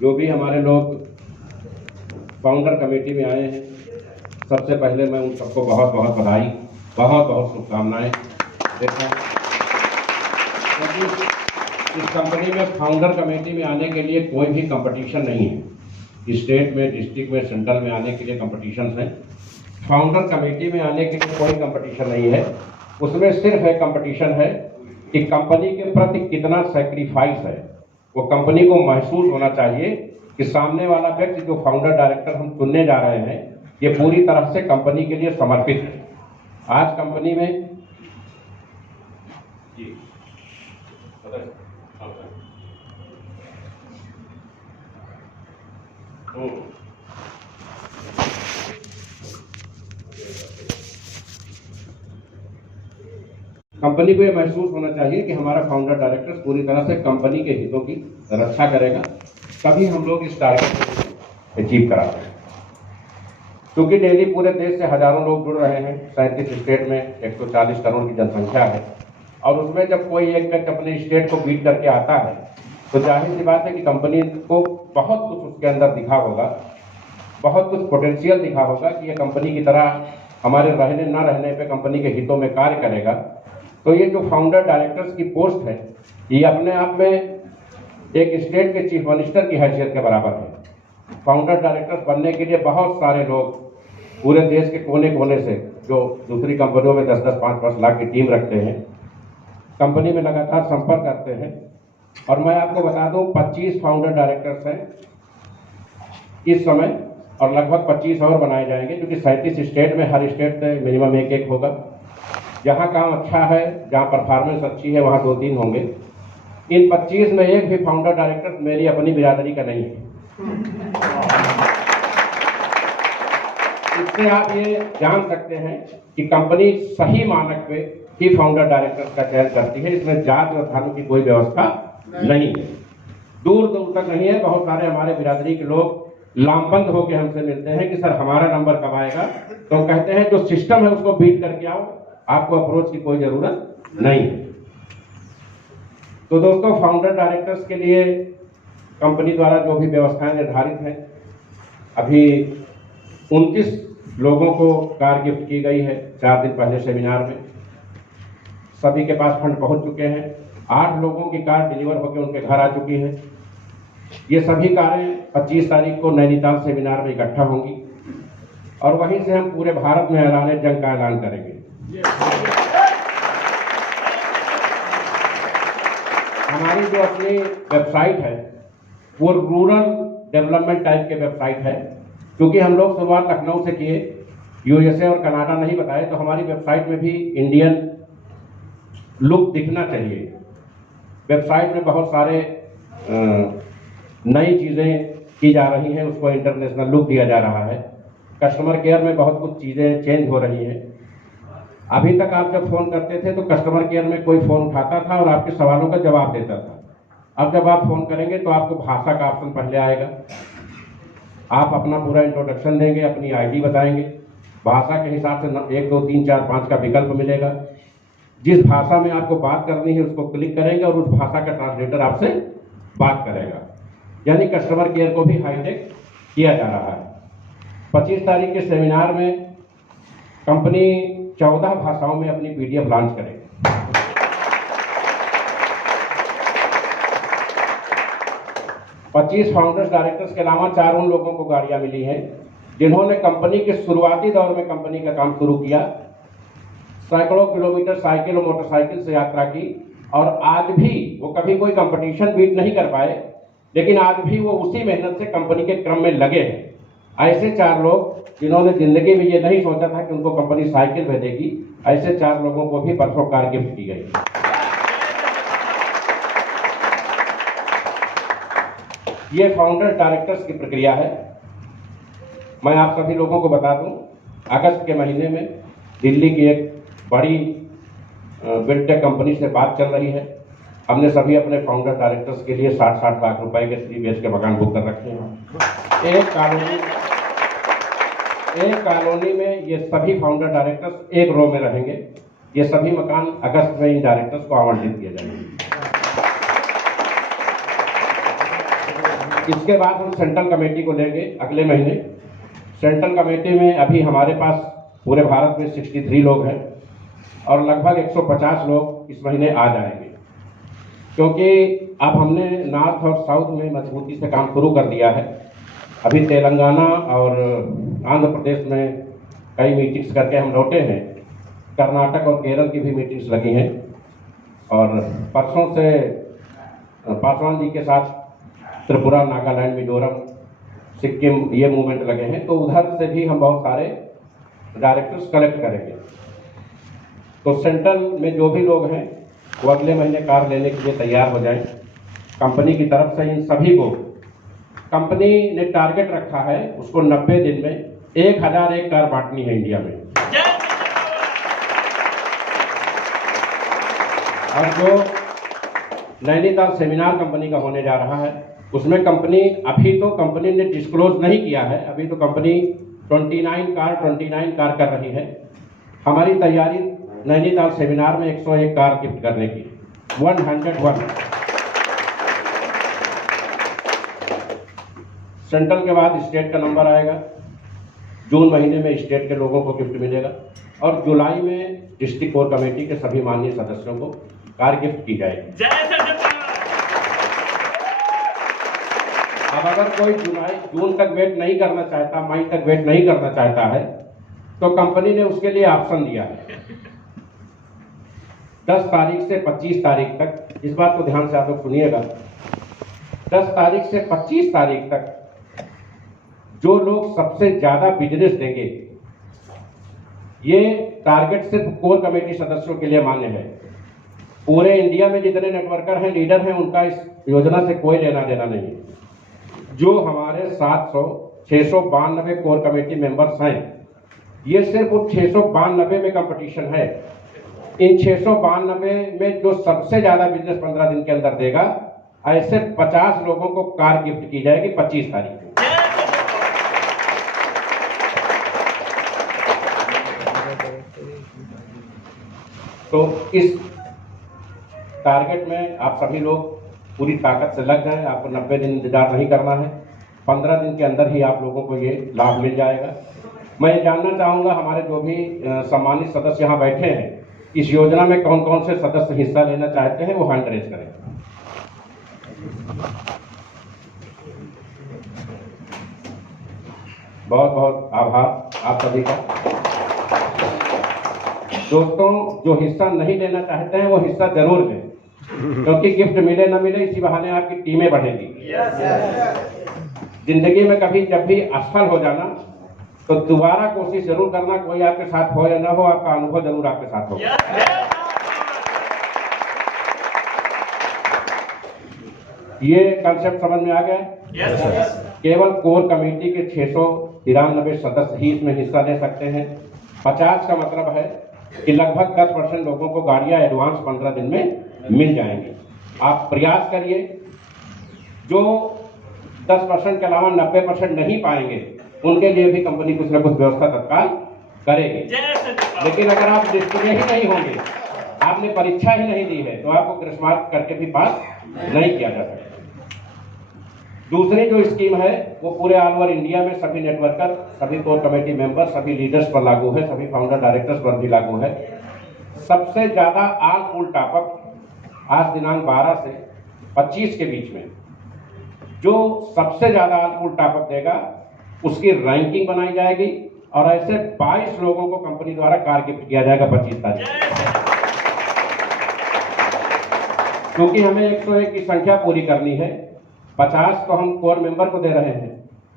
जो भी हमारे लोग फाउंडर कमेटी में आए हैं, सबसे पहले मैं उन सबको बहुत बहुत बधाई, बहुत बहुत शुभकामनाएं देता हूँ। क्योंकि इस कंपनी में फाउंडर कमेटी में आने के लिए कोई भी कंपटीशन नहीं है। स्टेट में, डिस्ट्रिक्ट में, सेंट्रल में आने के लिए कंपटीशन हैं। फाउंडर कमेटी में आने के लिए कोई कंपटीशन नहीं है। उसमें सिर्फ एक कंपटीशन है कि कंपनी के प्रति कितना सैक्रिफाइस है। वो कंपनी को महसूस होना चाहिए कि सामने वाला व्यक्ति जो फाउंडर डायरेक्टर हम चुनने जा रहे हैं, ये पूरी तरह से कंपनी के लिए समर्पित है। आज कंपनी में कंपनी को यह महसूस होना चाहिए कि हमारा फाउंडर डायरेक्टर पूरी तरह से कंपनी के हितों की रक्षा करेगा, तभी हम लोग इस टारगेट को अचीव कराते हैं। क्योंकि डेली पूरे देश से हजारों लोग जुड़ रहे हैं। 37 स्टेट में 140 करोड़ की जनसंख्या है, और उसमें जब कोई एक व्यक्ति अपने स्टेट को बीट करके आता है तो जाहिर सी बात है कि कंपनी को बहुत कुछ उसके अंदर दिखा होगा, बहुत कुछ पोटेंशियल दिखा होगा कि ये कंपनी की तरह हमारे रहने न रहने पे कंपनी के हितों में कार्य करेगा। तो ये जो फाउंडर डायरेक्टर्स की पोस्ट है, ये अपने आप में एक स्टेट के चीफ मिनिस्टर की हैसियत के बराबर है। फाउंडर डायरेक्टर्स बनने के लिए बहुत सारे लोग पूरे देश के कोने कोने से, जो दूसरी कंपनियों में 10-10, 5-5 लाख की टीम रखते हैं, कंपनी में लगातार संपर्क करते हैं। और मैं आपको बता दूं, 25 फाउंडर डायरेक्टर्स हैं इस समय, और लगभग 25 और बनाए जाएंगे, क्योंकि 37 स्टेट में हर स्टेट से मिनिमम एक होगा। जहाँ काम अच्छा है, जहाँ परफॉर्मेंस अच्छी है, वहाँ 2-3 होंगे। इन 25 में एक भी फाउंडर डायरेक्टर मेरी अपनी बिरादरी का नहीं है। इससे आप ये जान सकते हैं कि कंपनी सही मानक पे ही फाउंडर डायरेक्टर का चयन करती है। इसमें जाति और धर्म की कोई व्यवस्था नहीं है, दूर दूर तक नहीं है। बहुत सारे हमारे बिरादरी के लोग लामबंद होकर हमसे मिलते हैं कि सर हमारा नंबर कब आएगा, तो कहते हैं जो सिस्टम है उसको बीट करके आओ, आपको अप्रोच की कोई जरूरत नहीं है। तो दोस्तों, फाउंडर डायरेक्टर्स के लिए कंपनी द्वारा जो भी व्यवस्थाएं निर्धारित हैं, अभी 29 लोगों को कार गिफ्ट की गई है 4 दिन पहले सेमिनार में। सभी के पास फंड पहुंच चुके हैं। 8 लोगों की कार डिलीवर होकर उनके घर आ चुकी है। ये सभी कारें 25 तारीख को नैनीताल सेमिनार में इकट्ठा होंगी, और वहीं से हम पूरे भारत में ऐलान जंग का ऐलान करेंगे। हमारी जो अपनी वेबसाइट है वो रूरल डेवलपमेंट टाइप के वेबसाइट है, क्योंकि हम लोग शुरुआत लखनऊ से किए, यूएसए और कनाडा नहीं बताए, तो हमारी वेबसाइट में भी इंडियन लुक दिखना चाहिए। वेबसाइट में बहुत सारे नई चीज़ें की जा रही हैं, उसको इंटरनेशनल लुक दिया जा रहा है। कस्टमर केयर में बहुत कुछ चीज़ें चेंज हो रही हैं। अभी तक आप जब फ़ोन करते थे तो कस्टमर केयर में कोई फ़ोन उठाता था और आपके सवालों का जवाब देता था। अब जब आप फ़ोन करेंगे तो आपको भाषा का ऑप्शन पहले आएगा। आप अपना पूरा इंट्रोडक्शन देंगे, अपनी आईडी बताएंगे, भाषा के हिसाब से 1, 2, 3, 4, 5 का विकल्प मिलेगा। जिस भाषा में आपको बात करनी है उसको क्लिक करेंगे और उस भाषा का ट्रांसलेटर आपसे बात करेगा। यानी कस्टमर केयर को भी हाईटेक किया जा रहा है। 25 तारीख के सेमिनार में कंपनी 14 भाषाओं में अपनी पीडीएफ लॉन्च करेगी। 25 फाउंडर्स डायरेक्टर्स के अलावा 4 उन लोगों को गाड़ियां मिली हैं जिन्होंने कंपनी के शुरुआती दौर में कंपनी का काम शुरू किया, सैकड़ों किलोमीटर साइकिल और मोटरसाइकिल से यात्रा की, और आज भी वो कभी कोई कंपटीशन बीट नहीं कर पाए, लेकिन आज भी वो उसी मेहनत से कंपनी के क्रम में लगे हैं। ऐसे 4 लोग जिन्होंने जिंदगी में ये नहीं सोचा था कि उनको कंपनी साइकिल भेजेगी, ऐसे 4 लोगों को भी परसों कार गिफ्ट की गई। ये फाउंडर डायरेक्टर्स की प्रक्रिया है। मैं आप सभी लोगों को बता दूं, अगस्त के महीने में दिल्ली की एक बड़ी बिल्डटेक कंपनी से बात चल रही है। हमने सभी अपने फाउंडर डायरेक्टर्स के लिए 60-60 लाख रुपए के 3 BHK के मकान बुक कर रखे हैं। एक कॉलोनी में ये सभी फाउंडर डायरेक्टर्स एक रो में रहेंगे। ये सभी मकान अगस्त में इन डायरेक्टर्स को आवंटित किए जाएंगे। इसके बाद हम सेंट्रल कमेटी को लेंगे अगले महीने। सेंट्रल कमेटी में अभी हमारे पास पूरे भारत में 63 लोग हैं और लगभग 150 लोग इस महीने आ जाएंगे, क्योंकि अब हमने नॉर्थ और साउथ में मजबूती से काम शुरू कर दिया है। अभी तेलंगाना और आंध्र प्रदेश में कई मीटिंग्स करके हम लौटे हैं। कर्नाटक और केरल की भी मीटिंग्स लगी हैं और परसों से पासवान जी के साथ त्रिपुरा, नागालैंड, मिजोरम, सिक्किम ये मूवमेंट लगे हैं, तो उधर से भी हम बहुत सारे डायरेक्टर्स कलेक्ट करेंगे। तो सेंट्रल में जो भी लोग हैं वो अगले महीने कार लेने के लिए तैयार हो जाएं। कंपनी की तरफ से इन सभी को, कंपनी ने टारगेट रखा है उसको 90 दिन में 1001 कार बांटनी है इंडिया में। और जो नैनीताल सेमिनार कंपनी का होने जा रहा है उसमें कंपनी, अभी तो कंपनी ने डिस्क्लोज नहीं किया है, अभी तो कंपनी 29 कार कर रही है। हमारी तैयारी नैनीताल सेमिनार में 101 कार गिफ्ट करने की, 101। सेंट्रल के बाद स्टेट का नंबर आएगा। जून महीने में स्टेट के लोगों को गिफ्ट मिलेगा और जुलाई में डिस्ट्रिक्ट कोर कमेटी के सभी माननीय सदस्यों को कार गिफ्ट की जाएगी। अब अगर कोई जून तक वेट नहीं करना चाहता, मई तक वेट नहीं करना चाहता है, तो कंपनी ने उसके लिए ऑप्शन दिया है 10 तारीख से 25 तारीख तक, इस बात को ध्यान से आप लोग सुनिएगा, 10 तारीख से 25 तारीख तक जो लोग सबसे ज्यादा बिजनेस देंगे, ये टारगेट सिर्फ कोर कमेटी सदस्यों के लिए मान्य है। पूरे इंडिया में जितने नेटवर्कर हैं, लीडर हैं, उनका इस योजना से कोई लेना देना नहीं है। जो हमारे 692 कोर कमेटी मेंबर्स हैं, ये सिर्फ उन 692 में कंपटीशन है। इन 692 में जो सबसे ज्यादा बिजनेस 15 दिन के अंदर देगा, ऐसे 50 लोगों को कार गिफ्ट की जाएगी 25 तारीख को। तो इस टारगेट में आप सभी लोग पूरी ताकत से लग जाएं। आपको 90 दिन इंतजार नहीं करना है, 15 दिन के अंदर ही आप लोगों को ये लाभ मिल जाएगा। मैं जानना चाहूंगा हमारे जो भी सम्मानित सदस्य यहाँ बैठे हैं, इस योजना में कौन कौन से सदस्य हिस्सा लेना चाहते हैं, वो हैंड रेज करें। बहुत बहुत आभार आप सभी का। दोस्तों, जो हिस्सा नहीं लेना चाहते हैं वो हिस्सा जरूर लें, क्योंकि गिफ्ट मिले ना मिले, इसी बहाने आपकी टीमें बढ़ेगी। जिंदगी में कभी जब भी असफल हो जाना तो दोबारा कोशिश जरूर करना, कोई आपके साथ हो या ना हो, आपका अनुभव जरूर आपके साथ हो। ये कंसेप्ट समझ में आ गया? केवल कोर कमेटी के 693 सदस्य ही इसमें हिस्सा ले सकते हैं। 50 का मतलब है कि लगभग 10% लोगों को गाड़ियां एडवांस 15 दिन में मिल जाएंगी। आप प्रयास करिए, जो 10% के अलावा 90% नहीं पाएंगे उनके लिए भी कंपनी कुछ न कुछ व्यवस्था तत्काल करेगी। लेकिन अगर आप लिस्ट में ही नहीं होंगे, आपने परीक्षा ही नहीं दी है, तो आपको ग्रेस मार्क करके भी पास नहीं किया जा सकता। दूसरी जो स्कीम है वो पूरे ऑल ओवर इंडिया में सभी नेटवर्कर, सभी कोर कमेटी मेंबर, सभी लीडर्स पर लागू है, सभी फाउंडर डायरेक्टर्स पर भी लागू है। सबसे ज्यादा ऑल पूल टॉपअप आज दिनांक 12 से 25 के बीच में जो सबसे ज्यादा ऑल पूल टॉपअप देगा उसकी रैंकिंग बनाई जाएगी और ऐसे 22 लोगों को कंपनी द्वारा कार गिफ्ट किया जाएगा 25 तारीख। क्योंकि हमें 101 की संख्या पूरी करनी है, 50 तो हम कोर मेंबर को दे रहे हैं,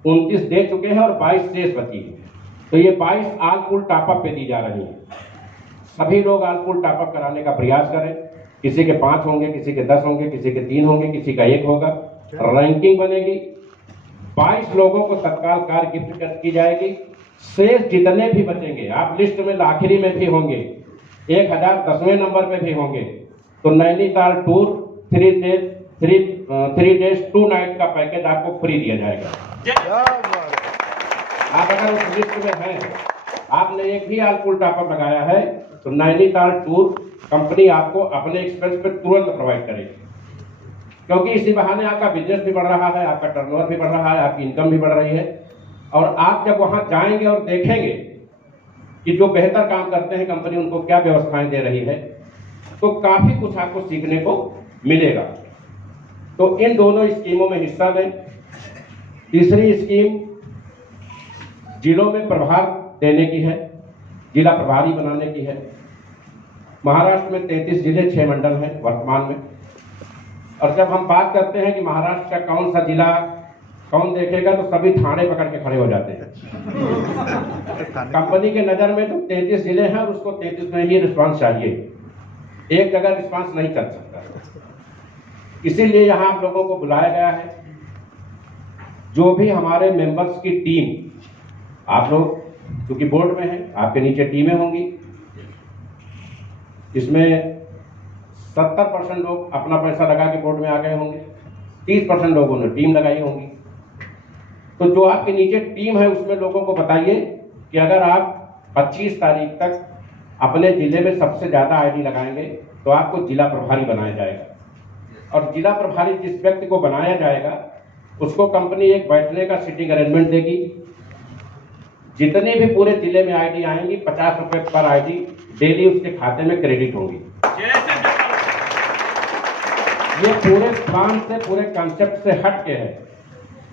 29 दे चुके हैं और 22 शेष बची है, तो ये 22 ऑल पूल टॉपअप पे दी जा रही है। सभी लोग ऑल पूल टॉपअप कराने का प्रयास करें। किसी के 5 होंगे, किसी के 10 होंगे, किसी के 3 होंगे, किसी का 1 होगा। रैंकिंग बनेगी, 22 लोगों को तत्काल कार गिफ्ट की जाएगी। शेष जितने भी बचेंगे, आप लिस्ट में आखिरी में भी होंगे, 1010वें नंबर पे भी होंगे, तो नैनीताल टूर 3 डेज 2 नाइट का पैकेज आपको फ्री दिया जाएगा। आप अगर उस लिस्ट में हैं, आपने एक भी ऑल पूल टॉपअप लगाया है, तो नैनीताल टूर कंपनी आपको अपने एक्सपेंस पे तुरंत प्रोवाइड करेगी। क्योंकि इसी बहाने आपका बिजनेस भी बढ़ रहा है, आपका टर्नओवर भी बढ़ रहा है, आपकी इनकम भी बढ़ रही है। और आप जब वहां जाएंगे और देखेंगे कि जो बेहतर काम करते हैं कंपनी उनको क्या व्यवस्थाएं दे रही है, तो काफी कुछ आपको सीखने को मिलेगा। तो इन दोनों स्कीमों में हिस्सा लें। तीसरी स्कीम जिलों में प्रभार देने की है, जिला प्रभारी बनाने की है। महाराष्ट्र में 33 जिले 6 मंडल हैं वर्तमान में। और जब हम बात करते हैं कि महाराष्ट्र का कौन सा जिला कौन देखेगा, तो सभी थाने पकड़ के खड़े हो जाते हैं। कंपनी के नजर में तो 33 जिले हैं और उसको 33 में ही रिस्पांस चाहिए, एक जगह रिस्पांस नहीं चल सकता। इसीलिए यहां आप लोगों को बुलाया गया है। जो भी हमारे मेंबर्स की टीम, आप लोग क्योंकि बोर्ड में हैं, आपके नीचे टीमें होंगी। इसमें 70% लोग अपना पैसा लगा के बोर्ड में आ गए होंगे, 30% लोगों ने टीम लगाई होंगी। तो जो आपके नीचे टीम है उसमें लोगों को बताइए कि अगर आप 25 तारीख तक अपने जिले में सबसे ज्यादा आईडी लगाएंगे तो आपको जिला प्रभारी बनाया जाएगा। और जिला प्रभारी जिस व्यक्ति को बनाया जाएगा उसको कंपनी एक बैठने का सीटिंग अरेंजमेंट देगी। जितने भी पूरे जिले में आईडी आएंगी 50 रुपए पर आईडी डेली उसके खाते में क्रेडिट होंगी। ये पूरे प्लान से, पूरे कॉन्सेप्ट से हट के है।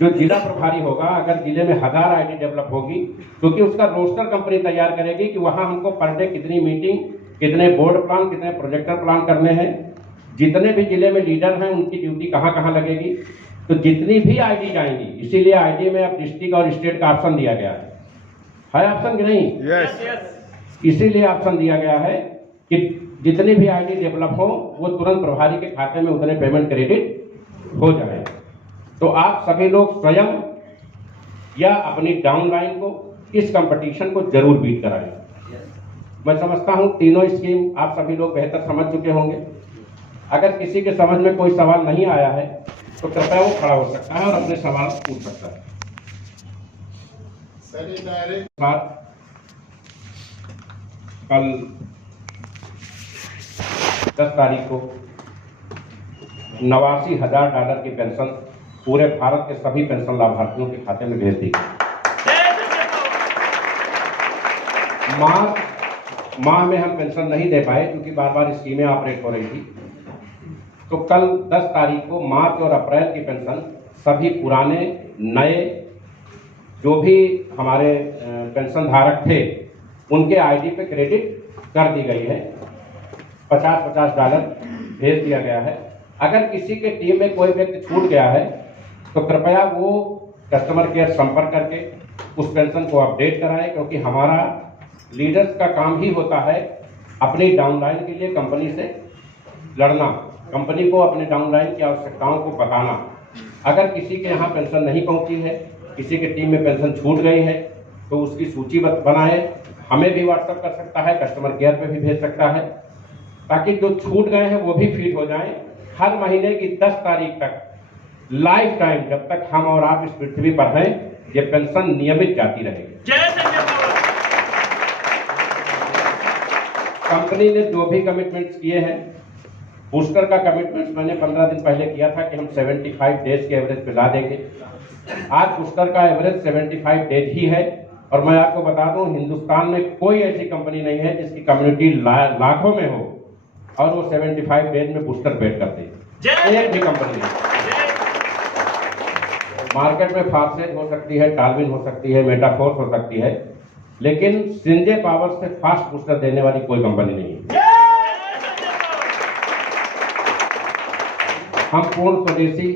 जो जिला प्रभारी होगा, अगर जिले में 1000 आईडी डेवलप होगी, क्योंकि उसका रोस्टर कंपनी तैयार करेगी कि वहां हमको पर डे कितनी मीटिंग, कितने बोर्ड प्लान, कितने प्रोजेक्टर प्लान करने हैं। जितने भी जिले में लीडर हैं उनकी ड्यूटी कहां कहां लगेगी। तो जितनी भी आईडी जाएंगी, इसीलिए आईडी में अब डिस्ट्रिक्ट और स्टेट का ऑप्शन दिया गया है ऑप्शन कि नहीं? यस। इसीलिए ऑप्शन दिया गया है कि जितनी भी आईडी डेवलप हो वो तुरंत प्रभारी के खाते में उतने पेमेंट क्रेडिट हो जाए। तो आप सभी लोग स्वयं या अपनी डाउनलाइन को इस कंपटीशन को जरूर बीट कराएं। मैं समझता हूं तीनों स्कीम आप सभी लोग बेहतर समझ चुके होंगे। अगर किसी के समझ में कोई सवाल नहीं आया है तो कृपया वो खड़ा हो सकता है और अपने सवाल पूछ सकता है। कल 10 तारीख को $89,000 की पेंशन पूरे भारत के सभी पेंशन लाभार्थियों के खाते में भेज दी गई। माह में हम पेंशन नहीं दे पाए क्योंकि बार बार स्कीमें ऑपरेट हो रही थी। तो कल 10 तारीख को मार्च और अप्रैल की पेंशन सभी पुराने नए जो भी हमारे पेंशन धारक थे उनके आईडी पे क्रेडिट कर दी गई है। $50 भेज दिया गया है। अगर किसी के टीम में कोई व्यक्ति छूट गया है तो कृपया वो कस्टमर केयर संपर्क करके उस पेंशन को अपडेट कराएं, क्योंकि हमारा लीडर्स का काम ही होता है अपनी डाउनलाइन के लिए कंपनी से लड़ना, कंपनी को अपने डाउनलाइन की आवश्यकताओं को बताना। अगर किसी के यहाँ पेंशन नहीं पहुंची है, किसी के टीम में पेंशन छूट गई है, तो उसकी सूची बनाए, हमें भी व्हाट्सएप कर सकता है, कस्टमर केयर पे भी भेज सकता है, ताकि जो छूट गए हैं वो भी फीड हो जाएं। हर महीने की 10 तारीख तक लाइफ टाइम, जब तक हम और आप इस पृथ्वी पर हैं, ये पेंशन नियमित जाती रहेगी। कंपनी ने जो भी कमिटमेंट्स किए हैं, बूस्टर का कमिटमेंट मैंने 15 दिन पहले किया था कि हम 75 डेज के एवरेज पे ला देंगे। आज बूस्टर का एवरेज 75 डेज ही है। और मैं आपको बता दूं, हिंदुस्तान में कोई ऐसी कंपनी नहीं है जिसकी कम्युनिटी लाखों में हो और वो 75 डेज में बूस्टर पेड कर दे। एक भी कंपनी नहीं। मार्केट में फास्टेज हो सकती है, टालविन हो सकती है, मेटाफोर्स हो सकती है, लेकिन सिंजे पावर से फास्ट बूस्टर देने वाली कोई कंपनी नहीं है। हम पूर्ण स्वदेशी,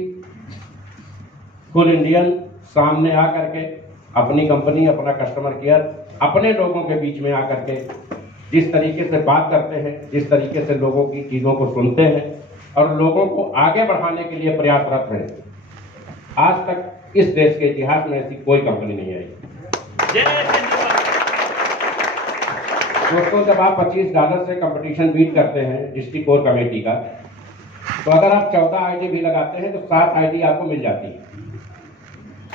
फुल इंडियन सामने आकर के अपनी कंपनी, अपना कस्टमर केयर, अपने लोगों के बीच में आकर के जिस तरीके से बात करते हैं, जिस तरीके से लोगों की चीजों को सुनते हैं और लोगों को आगे बढ़ाने के लिए प्रयासरत हैं, आज तक इस देश के इतिहास में ऐसी कोई कंपनी नहीं आई। दोस्तों, जब आप $25 से कंपटीशन बीट करते हैं डिस्ट्रिक्ट कोर कमेटी का, तो अगर आप 14 आईडी भी लगाते हैं तो 7 आईडी आपको मिल जाती है।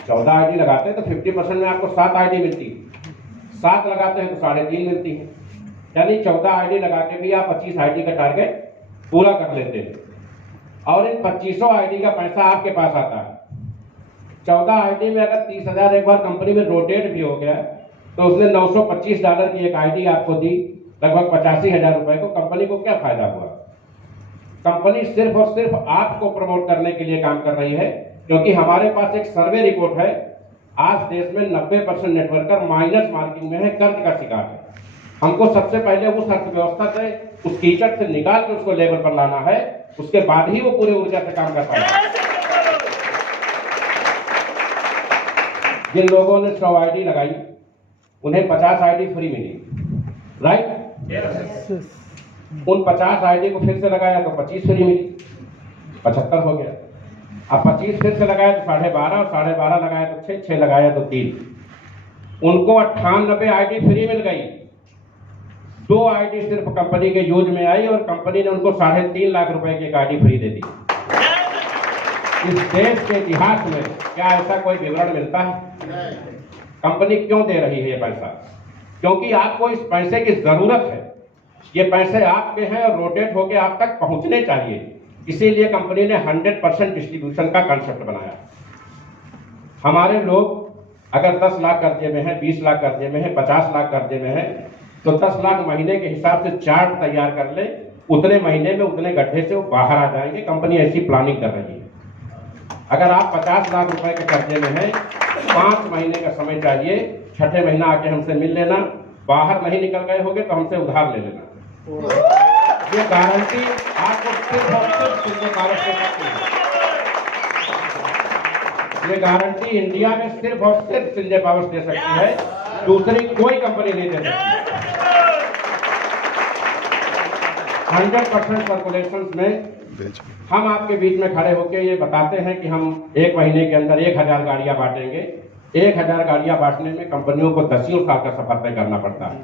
14 आईडी लगाते हैं तो 50% में आपको 7 आईडी मिलती है। 7 लगाते हैं तो 3.5 मिलती है। यानी 14 आईडी लगा के भी आप 25 आईडी का टारगेट पूरा कर लेते हैं। और इन 2500 आईडी का पैसा आपके पास आता है। 14 आईडी में अगर 30,000 एक बार कंपनी में रोटेट भी हो गया तो उसने $925 की एक आईडी आपको दी, लगभग 85,000 रुपए को। कंपनी को क्या फायदा हुआ? कंपनी सिर्फ और सिर्फ आपको प्रमोट करने के लिए काम कर रही है, क्योंकि हमारे पास एक सर्वे रिपोर्ट है, आज देश में 90% नेटवर्कर माइनस मार्किंग में है, कर्ज का शिकार है। हमको सबसे पहले उस अर्थव्यवस्था से, उस कीचड़ से निकाल के उसको लेवल पर लाना है, उसके बाद ही वो पूरे ऊर्जा से काम कर पाएगा। जिन लोगों ने 100 आईडी लगाई उन्हें 50 आईडी फ्री मिली, राइट? उन 50 आईडी को फिर से लगाया तो 25 फ्री मिली, 75 हो गया। अब 25 फिर से लगाया तो 12.5, और 12.5 लगाया तो 6, 6 लगाया तो 3। उनको 98 आईडी फ्री मिल गई। 2 आईडी सिर्फ कंपनी के यूज में आई और कंपनी ने उनको 3.5 लाख रुपए की एक आईडी फ्री दे दी। इस देश के इतिहास में क्या ऐसा कोई विवरण मिलता है? कंपनी क्यों दे रही है ये पैसा? क्योंकि आपको इस पैसे की जरूरत है। ये पैसे आपके हैं और रोटेट होकर आप तक पहुंचने चाहिए। इसीलिए कंपनी ने 100% डिस्ट्रीब्यूशन का कंसेप्ट बनाया। हमारे लोग अगर 10 लाख कर्जे में है, 20 लाख कर्जे में है, 50 लाख कर्जे में है, तो 10 लाख महीने के हिसाब से चार्ट तैयार कर ले, उतने महीने में उतने गड्ढे से वो बाहर आ जाएंगे। कंपनी ऐसी प्लानिंग कर रही है। अगर आप 50 लाख रुपए के कर्जे में हैं, 5 महीने का समय चाहिए, छठे महीना आके हमसे मिल लेना। बाहर नहीं निकल गए होगे तो हमसे उधार ले लेना। ये गारंटी आपको सिर्फ और सिर्फ सिंजे पावर्स दे सकती है। ये गारंटी इंडिया में सिर्फ और सिर्फ सिंजे पावर्स दे सकती है, दूसरी कोई कंपनी नहीं दे सकती। 100% सर्कुलेशन में हम आपके बीच में खड़े होकर ये बताते हैं कि हम 1 महीने के अंदर 1000 गाड़ियां बांटेंगे। 1000 गाड़ियां बांटने में कंपनियों को 10 साल का सफर तय करना पड़ता है।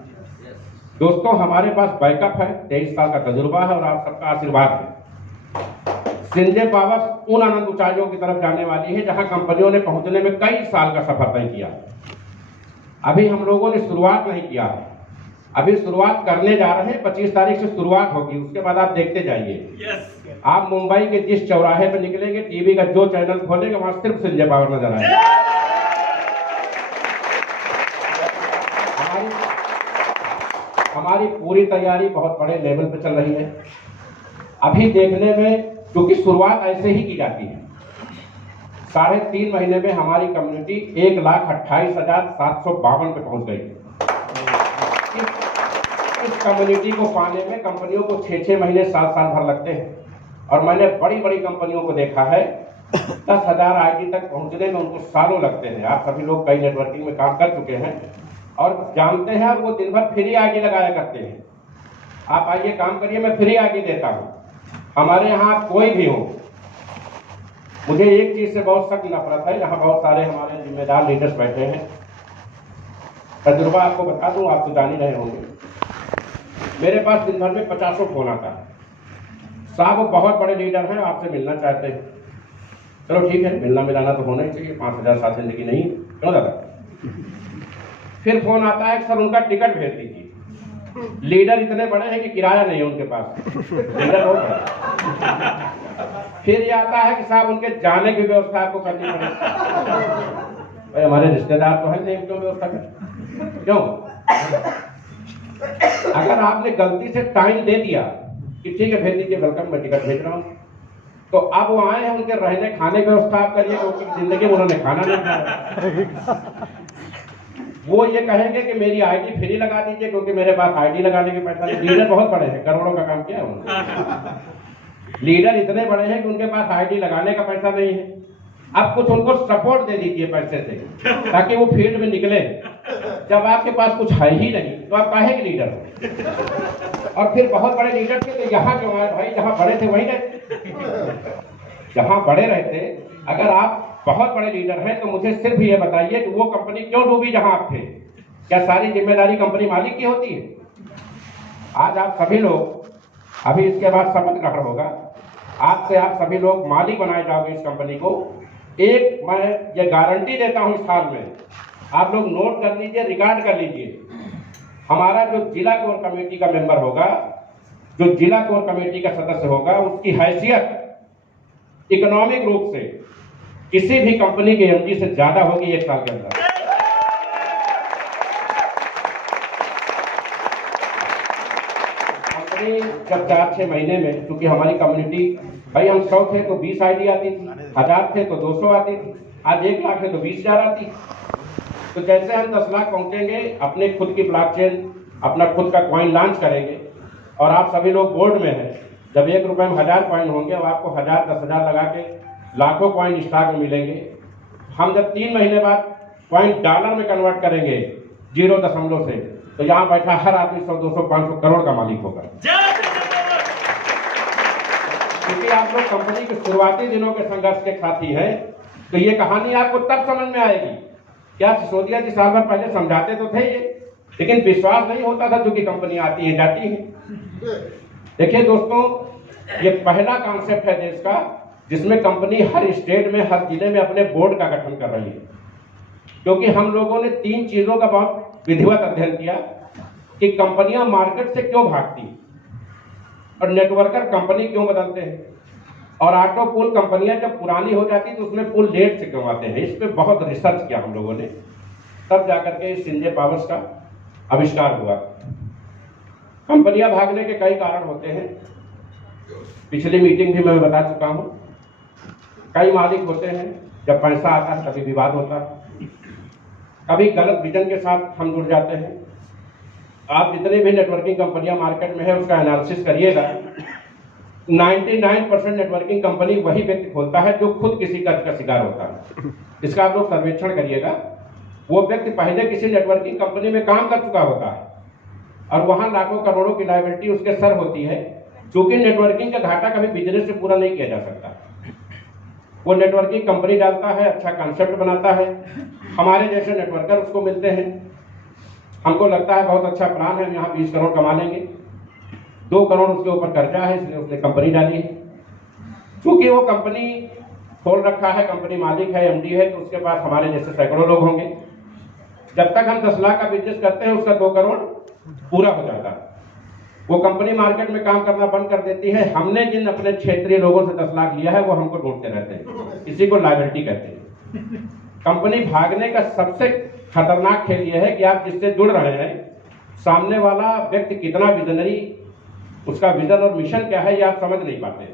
दोस्तों, हमारे पास बैकअप है, 23 साल का तजुर्बा है और आप सबका आशीर्वाद है। सिंजे पावर्स उन अनंत ऊंचाइयों की तरफ जाने वाली है जहां कंपनियों ने पहुंचने में कई साल का सफर तय किया। अभी हम लोगों ने शुरुआत नहीं किया है, अभी शुरुआत करने जा रहे हैं। 25 तारीख से शुरुआत होगी, उसके बाद आप देखते जाइए। आप मुंबई के जिस चौराहे पे निकलेंगे, टीवी का जो चैनल खोलेंगे, वहां सिर्फ सिंजे पावर नजर आएगा। हमारी पूरी तैयारी बहुत बड़े लेवल पे चल रही है। अभी देखने में, क्योंकि शुरुआत ऐसे ही की जाती है, 3.5 महीने में हमारी कम्युनिटी 1,28,752 पे पहुंच गई। इस कम्युनिटी को पाने में कंपनियों को 6-6 महीने, साल भर लगते हैं। और मैंने बड़ी बड़ी कंपनियों को देखा है, 10,000 आईडी तक पहुंचने में उनको सालों लगते हैं। आप सभी लोग कई नेटवर्किंग में काम कर चुके हैं और जानते हैं, और वो दिन भर फ्री आईडी लगाया करते हैं। आप आइए, काम करिए, मैं फ्री आईडी देता हूं। हमारे यहाँ कोई भी हो, मुझे एक चीज से बहुत सख्त नफरत है। यहाँ बहुत सारे हमारे जिम्मेदार लीडर्स बैठे हैं। तजुर्बा आपको बता दूं, आप तो जान ही रहे होंगे। मेरे पास दिन भर में 50 फोन आता है। साहब, वो बहुत बड़े लीडर हैं, आपसे मिलना चाहते हैं। चलो ठीक है, मिलना मिलाना तो होना ही चाहिए, 5,000 साथ जिंदगी नहीं, क्यों दादा? फिर फोन आता है, सर उनका टिकट भेज दीजिए। लीडर इतने बड़े हैं कि किराया नहीं है उनके पास, लीडर हो। फिर ये आता है कि साहब उनके जाने की व्यवस्था आपको करनी पड़ेगी। भाई हमारे रिश्तेदार तो हैं, नहीं क्यों व्यवस्था करें? क्यों? अगर आपने गलती से टाइम दे दिया कि ठीक है भेज दीजिए, वेलकम, मैं टिकट भेज रहा हूँ, तो अब वो आए हैं, उनके रहने खाने की व्यवस्था आप करिए, क्योंकि जिंदगी में उन्होंने खाना नहीं खाया। वो ये कहेंगे कि मेरी आईडी फ्री लगा दीजिए, क्योंकि मेरे पास आईडी लगाने के पैसा नहीं। लीडर बहुत बड़े हैं, करोड़ों का काम किया है उन्होंने। लीडर इतने बड़े हैं कि उनके पास आईडी लगाने का पैसा नहीं है। अब कुछ उनको सपोर्ट दे दीजिए पैसे से, ताकि वो फील्ड में निकले। जब आपके पास कुछ है ही नहीं तो आप काहे के लीडर हो? और फिर बहुत बड़े लीडर थे तो यहाँ क्यों आए भाई? जहाँ बड़े थे वहीं रहे, जहाँ बड़े रहते। अगर आप बहुत बड़े लीडर हैं तो मुझे सिर्फ ये बताइए कि वो कंपनी क्यों डूबी जहां आप थे? क्या सारी जिम्मेदारी कंपनी मालिक की होती है? आज आप सभी लोग, अभी इसके बाद शपथ ग्रहण होगा, आज से आप सभी लोग मालिक बनाए जाओगे इस कंपनी को। एक मैं ये गारंटी देता हूं, इस साल में आप लोग नोट कर लीजिए, रिकॉर्ड कर लीजिए। हमारा जो जिला कोर कमेटी का मेंबर होगा, जो जिला कोर कमेटी का सदस्य होगा, उसकी हैसियत इकोनॉमिक रूप से किसी भी कंपनी के एमडी से ज्यादा होगी 1 साल के अंदर। कंपनी जब 4-6 महीने में, क्योंकि हमारी कम्युनिटी भाई हम 100 थे तो 20 आईडी आती थी, 1000 थे तो 200 आती थी, आज 1 लाख है तो 20,000 आती। तो जैसे हम 10 लाख पहुंचेंगे, अपने खुद की ब्लॉकचेन, अपना खुद का कॉइन लॉन्च करेंगे और आप सभी लोग बोर्ड में हैं, जब 1 रुपए में 1000 कॉइन होंगे और आपको 1000 10,000 लगा के लाखों कॉइन स्टॉक में मिलेंगे। हम जब 3 महीने बाद कॉइन डॉलर में कन्वर्ट करेंगे 0 से, तो यहाँ बैठा हर आदमी 100, 200, 500 करोड़ का मालिक होगा। क्योंकि आप लोग कंपनी के शुरुआती दिनों के संघर्ष के साथी हैं, तो ये कहानी आपको तब समझ में आएगी। क्या सिसोदिया जी साल भर पहले समझाते तो थे ये, लेकिन विश्वास नहीं होता था, क्योंकि कंपनी आती है जाती है। देखिए दोस्तों, ये पहला कॉन्सेप्ट है देश का जिसमें कंपनी हर स्टेट में, हर जिले में अपने बोर्ड का गठन कर रही है। क्योंकि हम लोगों ने 3 चीजों का बहुत विधिवत अध्ययन किया कि कंपनियां मार्केट से क्यों भागती और नेटवर्कर कंपनी क्यों बदलते हैं, और ऑटो पूल कंपनियां जब पुरानी हो जाती तो उसमें पूल लेट से क्यों आते हैं। इस पे बहुत रिसर्च किया हम लोगों ने, तब जाकर के संजय पावर्स का आविष्कार हुआ। कंपनियां भागने के कई कारण होते हैं, पिछली मीटिंग भी मैं बता चुका हूं। कई मालिक होते हैं, जब पैसा आता है कभी विवाद होता है, कभी गलत विजन के साथ हम जुड़ जाते हैं। आप जितने भी नेटवर्किंग कंपनियां मार्केट में है उसका एनालिसिस करिएगा, 99% नेटवर्किंग कंपनी वही व्यक्ति खोलता है जो खुद किसी कर्ज का शिकार होता है। इसका आप लोग सर्वेक्षण करिएगा। वो व्यक्ति पहले किसी नेटवर्किंग कंपनी में काम कर चुका होता है और वहां लाखों करोड़ों की लायबिलिटी उसके सर होती है, क्योंकि नेटवर्किंग का घाटा कभी बिजनेस से पूरा नहीं किया जा सकता। वो नेटवर्किंग कंपनी डालता है, अच्छा कॉन्सेप्ट बनाता है, हमारे जैसे नेटवर्कर उसको मिलते हैं, हमको लगता है बहुत अच्छा प्लान है, हम यहाँ 20 करोड़ कमा लेंगे, 2 करोड़ उसके ऊपर कर्जा है, इसलिए उसने कंपनी डाली है। क्योंकि वो कंपनी खोल रखा है, कंपनी मालिक है, एमडी है, तो उसके पास हमारे जैसे सैकड़ों लोग होंगे। जब तक हम 10 लाख का बिजनेस करते हैं उसका 2 करोड़ पूरा हो जाता है। वो कंपनी मार्केट में काम करना बंद कर देती है। हमने जिन अपने क्षेत्रीय लोगों से 10 लाख लिया है वो हमको ढूंढते रहते हैं, इसी को लायबिलिटी कहते हैं। कंपनी भागने का सबसे खतरनाक खेल यह है कि आप जिससे जुड़ रहे हैं, सामने वाला व्यक्ति कितना विजनरी, उसका विजन और मिशन क्या है, ये आप समझ नहीं पाते।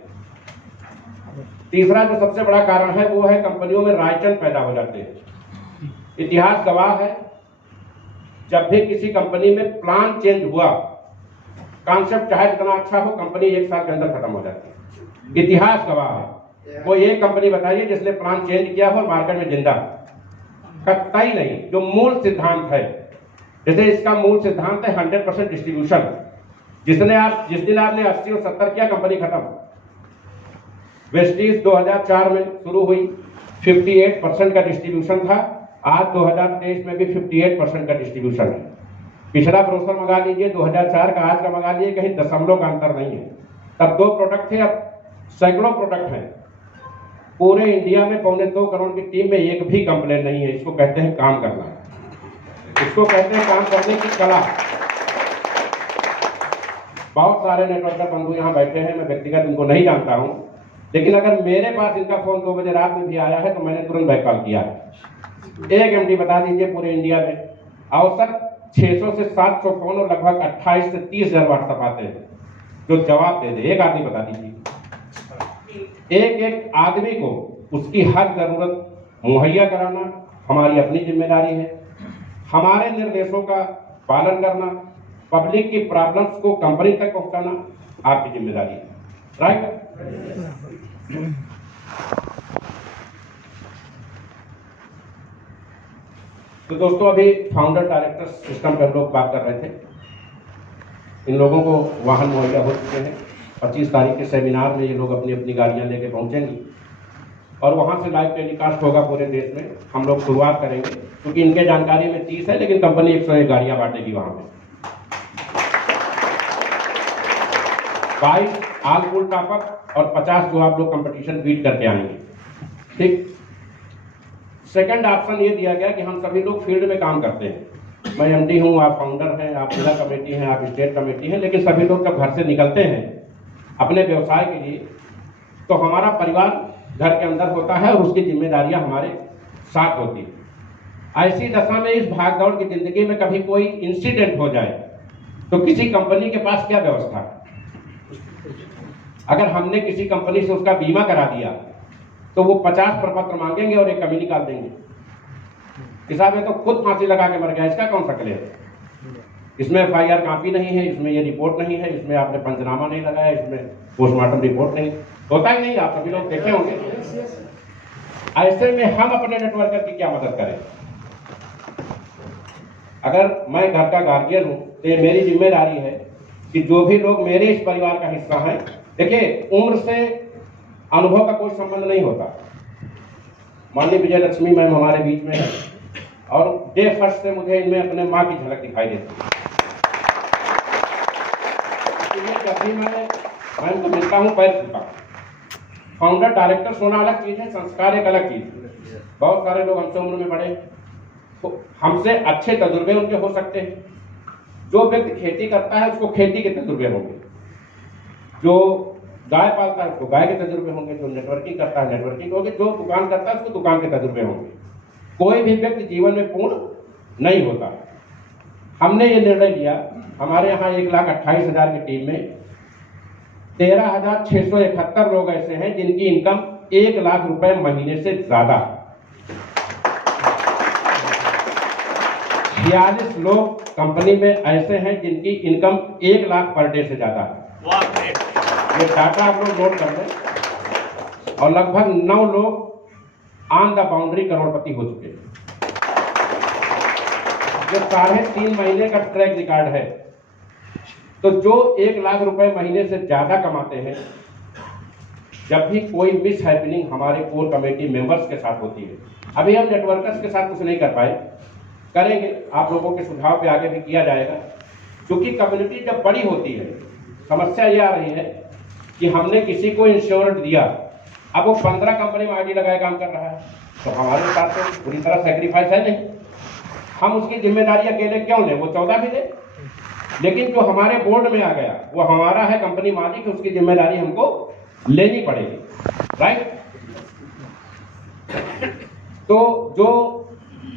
तीसरा जो सबसे बड़ा कारण है वो है कंपनियों में रायचन पैदा हो जाते हैं। इतिहास गवाह है, जब भी किसी कंपनी में प्लान चेंज हुआ, कॉन्सेप्ट चाहे जितना अच्छा हो, कंपनी 1 साल के अंदर खत्म हो जाती है। इतिहास गवाह है। वो एक कंपनी बताइए जिसने प्लान चेंज किया हो और मार्केट में जिंदा, कतई नहीं। जो मूल सिद्धांत है, जैसे इसका मूल सिद्धांत है 100% डिस्ट्रीब्यूशन। जिस दिन आपने 80 और 70 किया, कंपनी खत्म। वेस्टीज 2004 में शुरू हुई, 58% का डिस्ट्रीब्यूशन था। आज 2023 में भी 58% का डिस्ट्रीब्यूशन है। पिछला ब्रोशर मंगा लीजिए 2004 का, आज का मंगा लीजिए, कहीं दशमलव का अंतर नहीं है। तब 2 प्रोडक्ट थे, अब सैकड़ों प्रोडक्ट हैं। पूरे इंडिया में 2.25 करोड़ की टीम में एक भी कंप्लेन नहीं है। इसको कहते हैं काम करना, इसको कहते हैं काम करने की कला। बहुत सारे नेटवर्कर बंधु यहाँ बैठे हैं, मैं व्यक्तिगत इनको नहीं जानता हूँ, लेकिन अगर मेरे पास इनका फोन 2 बजे रात में भी आया है तो मैंने तुरंत बैक कॉल किया है। एक एमडी बता दीजिए पूरे इंडिया में औसत 600 से 700 फोन और लगभग 28 से 30 हजार व्हाट्सएप आते हैं जो जवाब दे दे। एक आदमी बता दीजिए। एक आदमी को उसकी हर जरूरत मुहैया कराना हमारी अपनी जिम्मेदारी है। हमारे निर्देशों का पालन करना, पब्लिक की प्रॉब्लम्स को कंपनी तक पहुंचाना आपकी जिम्मेदारी है। राइट? तो दोस्तों, अभी फाउंडर डायरेक्टर सिस्टम पर लोग बात कर रहे थे। इन लोगों को वाहन मुहैया हो चुके हैं। 25 तारीख के सेमिनार में ये लोग अपनी अपनी गाड़ियां लेके पहुंचेंगी और वहां से लाइव टेलीकास्ट होगा पूरे देश में। हम लोग शुरुआत करेंगे, क्योंकि इनके जानकारी में 30 है, लेकिन कंपनी 101 गाड़ियां बांटेगी वहां पे। 22 ऑल पूल टॉपअप और 50 जो आप लोग कंपटीशन बीट करके आएंगे। ठीक। सेकंड ऑप्शन ये दिया गया कि हम सभी लोग फील्ड में काम करते हैं। मैं एमडी हूँ, आप फाउंडर हैं, आप जिला कमेटी हैं, आप स्टेट कमेटी हैं, लेकिन सभी लोग जब घर से निकलते हैं अपने व्यवसाय के लिए, तो हमारा परिवार घर के अंदर होता है और उसकी जिम्मेदारियां हमारे साथ होती है। ऐसी दशा में इस भागदौड़ की जिंदगी में कभी कोई इंसिडेंट हो जाए तो किसी कंपनी के पास क्या व्यवस्था है? अगर हमने किसी कंपनी से उसका बीमा करा दिया तो वो 50 प्रपत्र मांगेंगे और एक कमी निकाल देंगे कि साहब ये तो खुद फांसी लगा के मर गया, इसका कौन सा क्लेम? इसमें FIR कॉपी नहीं है, इसमें ये रिपोर्ट नहीं है, इसमें आपने पंचनामा नहीं लगाया, इसमें पोस्टमार्टम रिपोर्ट नहीं, होता ही नहीं। आप सभी लोग देखे होंगे। ऐसे में हम अपने नेटवर्कर की क्या मदद करें? अगर मैं घर का गार्जियन हूं तो ये मेरी जिम्मेदारी है कि जो भी लोग मेरे इस परिवार का हिस्सा हैं, देखिए उम्र से अनुभव का कोई संबंध नहीं होता। माननीय विजय लक्ष्मी मैम हमारे बीच में है और डे फर्स्ट से मुझे इनमें अपने माँ की झलक दिखाई देती है। इसलिए जब भी मैं मैम को मिलता हूँ पैर छूता हूँ। फाउंडर डायरेक्टर होना अलग चीज है, संस्कार एक अलग चीज है। बहुत सारे लोग हमसे उम्र में बड़े, तो हमसे अच्छे तजुर्बे उनके हो सकते हैं। जो व्यक्ति खेती करता है उसको खेती के तजुर्बे होंगे, जो गाय पालता है उसको गाय के तजुर्बे होंगे, जो नेटवर्किंग करता है नेटवर्किंग होंगे, जो दुकान करता है उसको दुकान के तजुर्बे होंगे। कोई भी व्यक्ति जीवन में पूर्ण नहीं होता। हमने ये निर्णय लिया, हमारे यहाँ 1,28,000 की टीम में 13,671 लोग ऐसे हैं जिनकी इनकम 1 लाख रुपए महीने से ज्यादा। 46 लोग कंपनी में ऐसे हैं जिनकी इनकम 1 लाख पर डे से ज्यादा है। ये डाटा आप लोग नोट कर लें। और लगभग 9 लोग ऑन द बाउंड्री करोड़पति हो चुके हैं। जो 3.5 महीने का ट्रैक रिकॉर्ड है। तो जो 1 लाख रुपए महीने से ज्यादा कमाते हैं, जब भी कोई मिस हैपनिंग हमारे कोर कमेटी मेंबर्स के साथ होती है, अभी हम नेटवर्कर्स के साथ कुछ नहीं कर पाए, करेंगे, आप लोगों के सुझाव पे आगे भी किया जाएगा। क्योंकि कम्युनिटी जब बड़ी होती है, समस्या ये आ रही है कि हमने किसी को इंश्योरेंस दिया, अब वो 15 कंपनी में आईडी लगाए काम कर रहा है, तो हमारे साथ तो पूरी तरह सेक्रीफाइस है नहीं। हम उसकी जिम्मेदारी अकेले क्यों लें? वो 14 भी दे, लेकिन जो हमारे बोर्ड में आ गया वो हमारा है, कंपनी मालिक, उसकी जिम्मेदारी हमको लेनी पड़ेगी, राइट? तो जो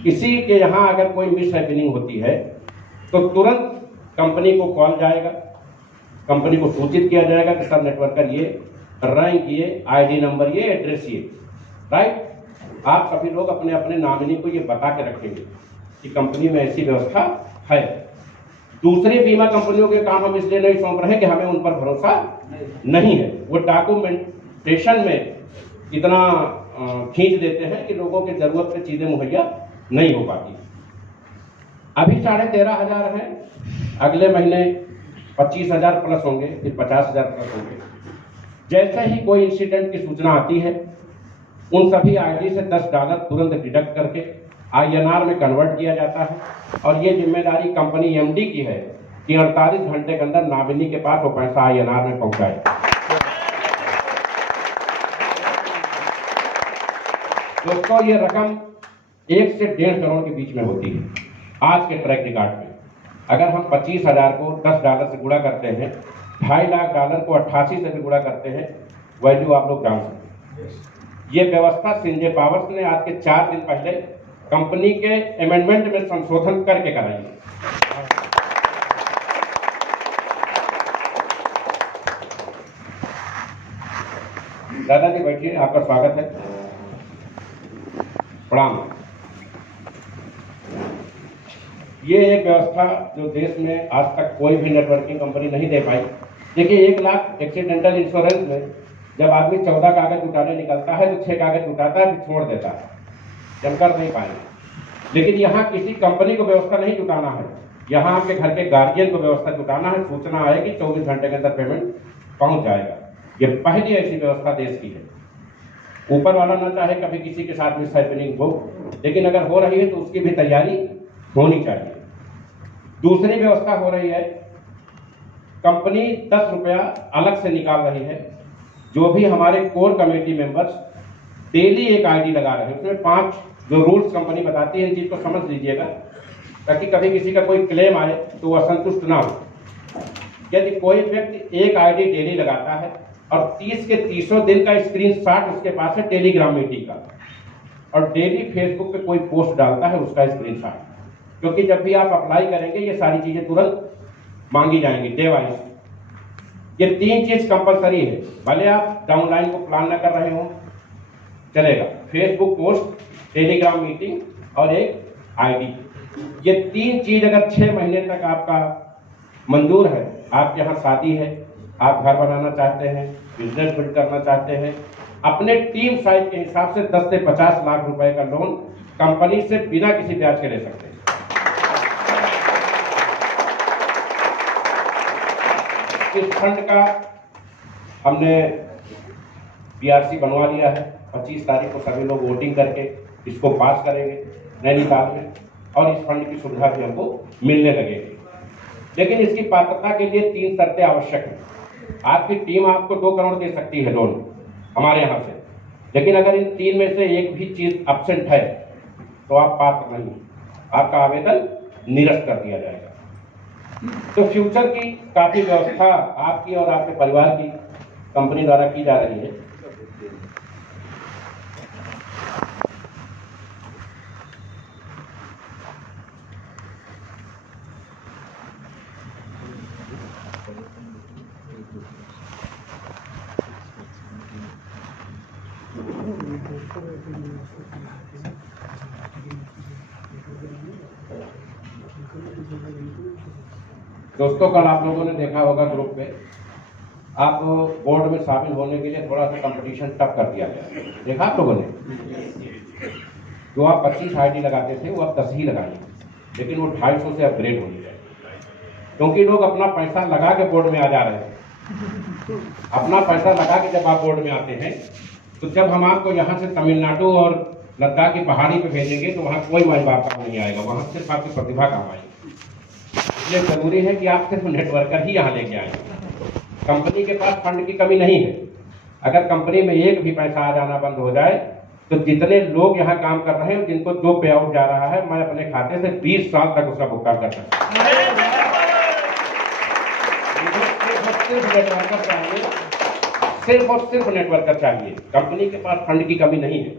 किसी के यहाँ अगर कोई मिस हैपनिंग होती है तो तुरंत कंपनी को कॉल जाएगा, कंपनी को सूचित किया जाएगा कि सब नेटवर्कर ये रैंक ये आईडी नंबर ये एड्रेस ये, राइट? आप सभी लोग अपने अपने नॉमिनी को ये बता के रखेंगे कि कंपनी में ऐसी व्यवस्था है। दूसरी बीमा कंपनियों के काम हम इसलिए नहीं सौंप रहे कि हमें उन पर भरोसा नहीं है। वो डॉक्यूमेंटेशन में इतना खींच देते हैं कि लोगों की जरूरत पे चीजें मुहैया नहीं हो पाती। अभी 13,500 हैं, अगले महीने 25,000 प्लस होंगे, फिर 50,000 प्लस होंगे। जैसे ही कोई इंसिडेंट की सूचना आती है, उन सभी आईडी से $10 तुरंत डिडक्ट करके INR में कन्वर्ट किया जाता है और ये जिम्मेदारी कंपनी MD की है कि 48 घंटे के अंदर नॉमिनी के पास वो पैसा INR में पहुंचाए। दोस्तों, ये रकम 1 से 1.5 करोड़ के बीच में होती है आज के ट्रैक रिकॉर्ड में। अगर हम 25,000 को $10 से गुणा करते हैं, $2.5 लाख को 88 से भी गुणा करते हैं, वैल्यू आप लोग जान सकते हैं। ये व्यवस्था सिंजे पावर्स ने आज के 4 दिन पहले कंपनी के अमेंडमेंट में संशोधन करके कराई है। दादाजी बैठिए, आपका स्वागत है। प्रणाम। ये एक व्यवस्था जो देश में आज तक कोई भी नेटवर्किंग कंपनी नहीं दे पाई। देखिए, 1 लाख एक्सीडेंटल इंश्योरेंस में जब आदमी 14 कागज उठाने निकलता है तो 6 कागज उठाता है, फिर छोड़ देता है, जमकर नहीं पाएंगे। लेकिन यहाँ किसी कंपनी को व्यवस्था नहीं जुटाना है, यहाँ आपके घर के गार्जियन को व्यवस्था जुटाना है। सूचना आएगी, 24 घंटे के अंदर पेमेंट पहुंच जाएगा। ये पहली ऐसी व्यवस्था देश की है। ऊपर वाला ना चाहे कभी किसी के साथ मिस हैपनिंग हो, लेकिन अगर हो रही है तो उसकी भी तैयारी होनी चाहिए। दूसरी व्यवस्था हो रही है, कंपनी 10 रुपया अलग से निकाल रही है। जो भी हमारे कोर कमेटी मेंबर्स डेली एक आईडी लगा रहे हैं, उसमें 5 जो रूल्स कंपनी बताती है, इन चीज को समझ लीजिएगा ताकि कभी किसी का कोई क्लेम आए तो वो असंतुष्ट ना हो। यदि कोई व्यक्ति एक आईडी डेली लगाता है और 30 के 30 दिन का स्क्रीनशॉट उसके पास है टेलीग्राम मीटिंग का, और डेली फेसबुक पे कोई पोस्ट डालता है उसका स्क्रीनशॉट, क्योंकि जब भी आप अप्लाई करेंगे ये सारी चीजें तुरंत मांगी जाएंगी डे वाइज। ये 3 चीज कंपलसरी है, भले आप डाउनलाइन को प्लान न कर रहे हो चलेगा, फेसबुक पोस्ट, टेलीग्राम मीटिंग और एक आईडी। ये 3 चीज अगर 6 महीने तक आपका मंजूर है, आपके यहाँ शादी है, आप घर बनाना चाहते हैं, बिजनेस बिल्ड करना चाहते हैं, अपने टीम साइज के हिसाब से 10 से 50 लाख रुपए का लोन कंपनी से बिना किसी ब्याज के ले सकते हैं। इस फंड का हमने बीआरसी बनवा लिया है, 25 तारीख को सभी लोग वोटिंग करके इसको पास करेंगे नैनीताल में, और इस फंड की सुविधा भी हमको मिलने लगेगी। लेकिन इसकी पात्रता के लिए 3 शर्तें आवश्यक हैं। आपकी टीम आपको 2 करोड़ दे सकती है लोन हमारे यहाँ से, लेकिन अगर इन 3 में से एक भी चीज एब्सेंट है तो आप पात्र नहीं, आपका आवेदन निरस्त कर दिया जाएगा। तो फ्यूचर की काफी व्यवस्था आपकी और आपके परिवार की कंपनी द्वारा की जा रही है। दोस्तों, कल आप लोगों ने देखा होगा ग्रुप पे, आप बोर्ड में शामिल होने के लिए थोड़ा सा कंपटीशन टफ कर दिया गया, देखा आप लोगों ने? जो आप 25 आईडी लगाते थे वो आप 10 ही लगाइए, लेकिन वो 250 से अपग्रेड होनी चाहिए, क्योंकि लोग अपना पैसा लगा के बोर्ड में आ जा रहे हैं। अपना पैसा लगा के जब आप बोर्ड में आते हैं, तो जब हम आपको यहाँ से तमिलनाडु और लद्दाख की पहाड़ी पे भेजेंगे तो वहाँ कोई माई बाप काम नहीं आएगा, वहाँ सिर्फ आपकी प्रतिभा काम आएगी। इसलिए जरूरी है कि आप सिर्फ नेटवर्कर ही यहाँ लेके आए। कंपनी के पास फंड की कमी नहीं है, अगर कंपनी में एक भी पैसा आ जाना बंद हो जाए तो जितने लोग यहाँ काम कर रहे हैं जिनको जो पे आउट जा रहा है, मैं अपने खाते से 20 साल तक उसका भुगतान कर सकता हूँ। सिर्फ नेटवर्कर चाहिए, सिर्फ और सिर्फ नेटवर्कर चाहिए। कंपनी के पास फंड की कमी नहीं है।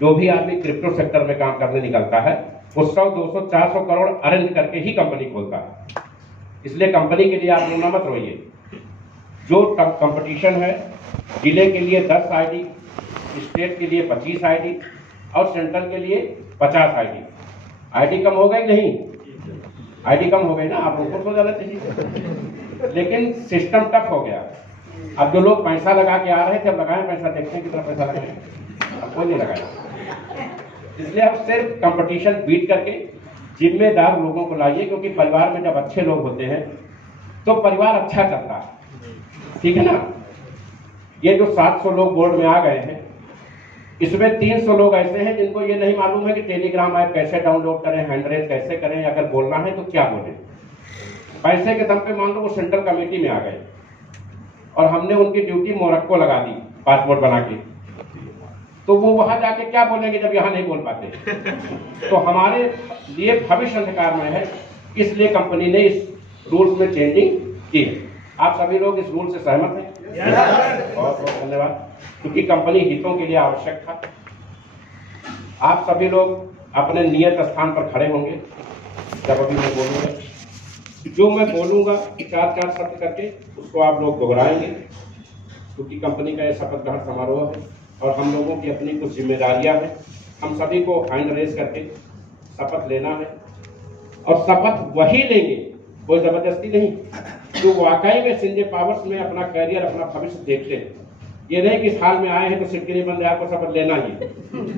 जो भी आदमी क्रिप्टो सेक्टर में काम करने निकलता है वो 100, 200, 400 करोड़ अरेंज करके ही कंपनी खोलता है। इसलिए कंपनी के लिए आप रोना मत रोइए। जो कंपटीशन है, जिले के लिए 10 आईडी, स्टेट के लिए 25 आईडी और सेंट्रल के लिए 50 आईडी। आईडी कम हो गई नहीं? आईडी कम हो गई ना, आप ऊपर हो जाना चाहिए, लेकिन सिस्टम टफ हो गया। अब जो लोग पैसा लगा के आ रहे थे, अब लगाए पैसा, देखते हैं कितना पैसा लगाए, अब कोई नहीं लगाया। इसलिए अब सिर्फ कंपटीशन बीट करके जिम्मेदार लोगों को लाइए, क्योंकि परिवार में जब अच्छे लोग होते हैं तो परिवार अच्छा चलता है, ठीक है ना? ये जो 700 लोग बोर्ड में आ गए हैं, इसमें 300 लोग ऐसे हैं जिनको ये नहीं मालूम है कि टेलीग्राम ऐप कैसे डाउनलोड करें, हैंड रेज कैसे करें, अगर बोलना है तो क्या बोलें। पैसे के दम पे मान लो वो सेंट्रल कमेटी में आ गए और हमने उनकी ड्यूटी मोरक्को लगा दी पासपोर्ट बना के, तो वो वहां जाके क्या बोलेंगे जब यहाँ नहीं बोल पाते। तो हमारे लिए भविष्य अंधकार में है, इसलिए कंपनी ने इस रूल्स में चेंजिंग की है। आप सभी लोग इस रूल से सहमत हैं? बहुत बहुत धन्यवाद, क्योंकि कंपनी हितों के लिए आवश्यक था। आप सभी लोग अपने नियत स्थान पर खड़े होंगे जब अभी मैं बोलूंगा। जो मैं बोलूंगा 4-4 शब्द करके उसको आप लोग दोहराएंगे, क्योंकि कंपनी का यह शपथ ग्रहण समारोह है और हम लोगों की अपनी कुछ जिम्मेदारियां हैं। हम सभी को हैंड रेज करके शपथ लेना है, और शपथ वही लेंगे, कोई जबरदस्ती नहीं, जो वाकई में संजय पावर्स में अपना करियर, अपना भविष्य देखते हैं। ये नहीं कि इस हाल में आए हैं तो सिक्किनी बंद है, आपको शपथ लेना ही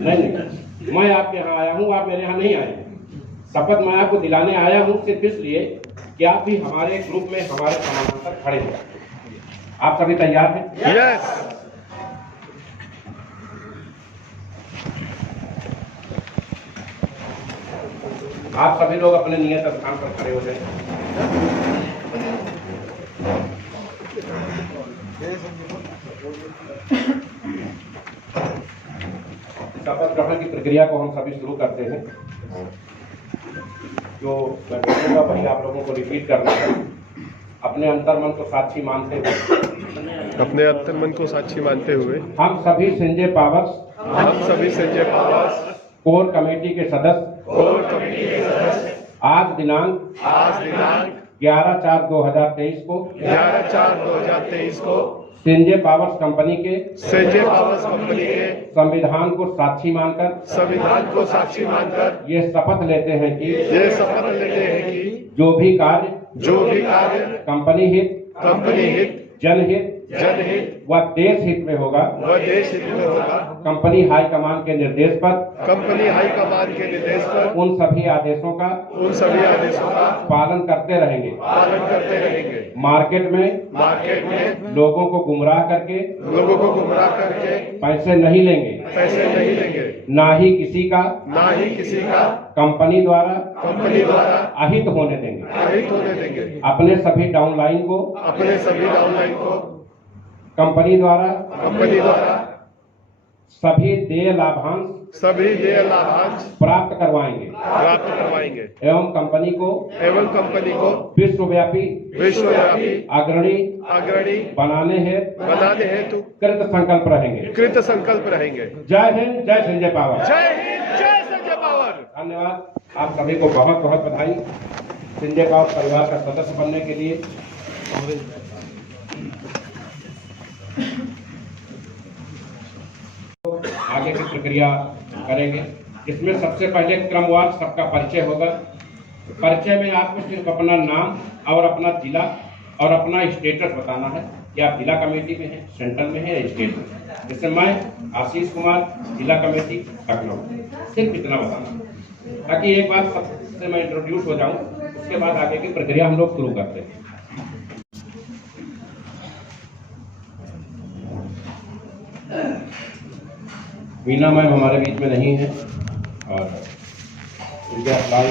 नहीं। मैं आपके यहाँ आया हूँ, आप मेरे यहाँ नहीं आए। शपथ मैं आपको दिलाने आया हूँ सिर्फ इसलिए कि आप भी हमारे ग्रुप में हमारे समानांतर खड़े हो। आप सभी तैयार हैं? यस। आप सभी लोग अपने नियत स्थान पर खड़े हो जाएं। शपथ ग्रहण की प्रक्रिया को हम सभी शुरू करते हैं। जो मैं बोलूंगा वही आप लोगों को रिपीट करना है। अपने अंतर्मन को साक्षी मानते हुए हम सभी संजय पावर्स कोर कमेटी के सदस्य आज दिनांक 11/4/2023 को संजय पावर्स कंपनी के संविधान को साक्षी मानकर ये शपथ लेते हैं कि जो भी कार्य कंपनी हित जनहित व देश हित में होगा कंपनी हाईकमान के निर्देश पर उन सभी आदेशों का पालन करते रहेंगे। मार्केट में लोगों को गुमराह करके पैसे नहीं लेंगे, ना ही किसी का कंपनी द्वारा अहित होने देंगे। अपने सभी डाउनलाइन को कंपनी द्वारा सभी देय लाभांश प्राप्त करवाएंगे एवं कंपनी को विश्वव्यापी अग्रणी बनाने हेतु कृत संकल्प रहेंगे। जय हिंद, जय संजय पावर। धन्यवाद। आप सभी को बहुत बहुत बधाई संजय पावर परिवार का सदस्य बनने के लिए। आगे की प्रक्रिया करेंगे। इसमें सबसे पहले क्रमवार सबका परिचय होगा। परिचय में आपको सिर्फ अपना नाम और अपना जिला और अपना स्टेटस बताना है कि आप जिला कमेटी में हैं, सेंट्रल में हैं या स्टेट में। जैसे मैं आशीष कुमार, जिला कमेटी लखनऊ, सिर्फ इतना बताना ताकि एक बार सबसे मैं इंट्रोड्यूस हो जाऊं, उसके बाद आगे की प्रक्रिया हम लोग शुरू करते हैं। मीना मैम हमारे बीच में नहीं है और लाल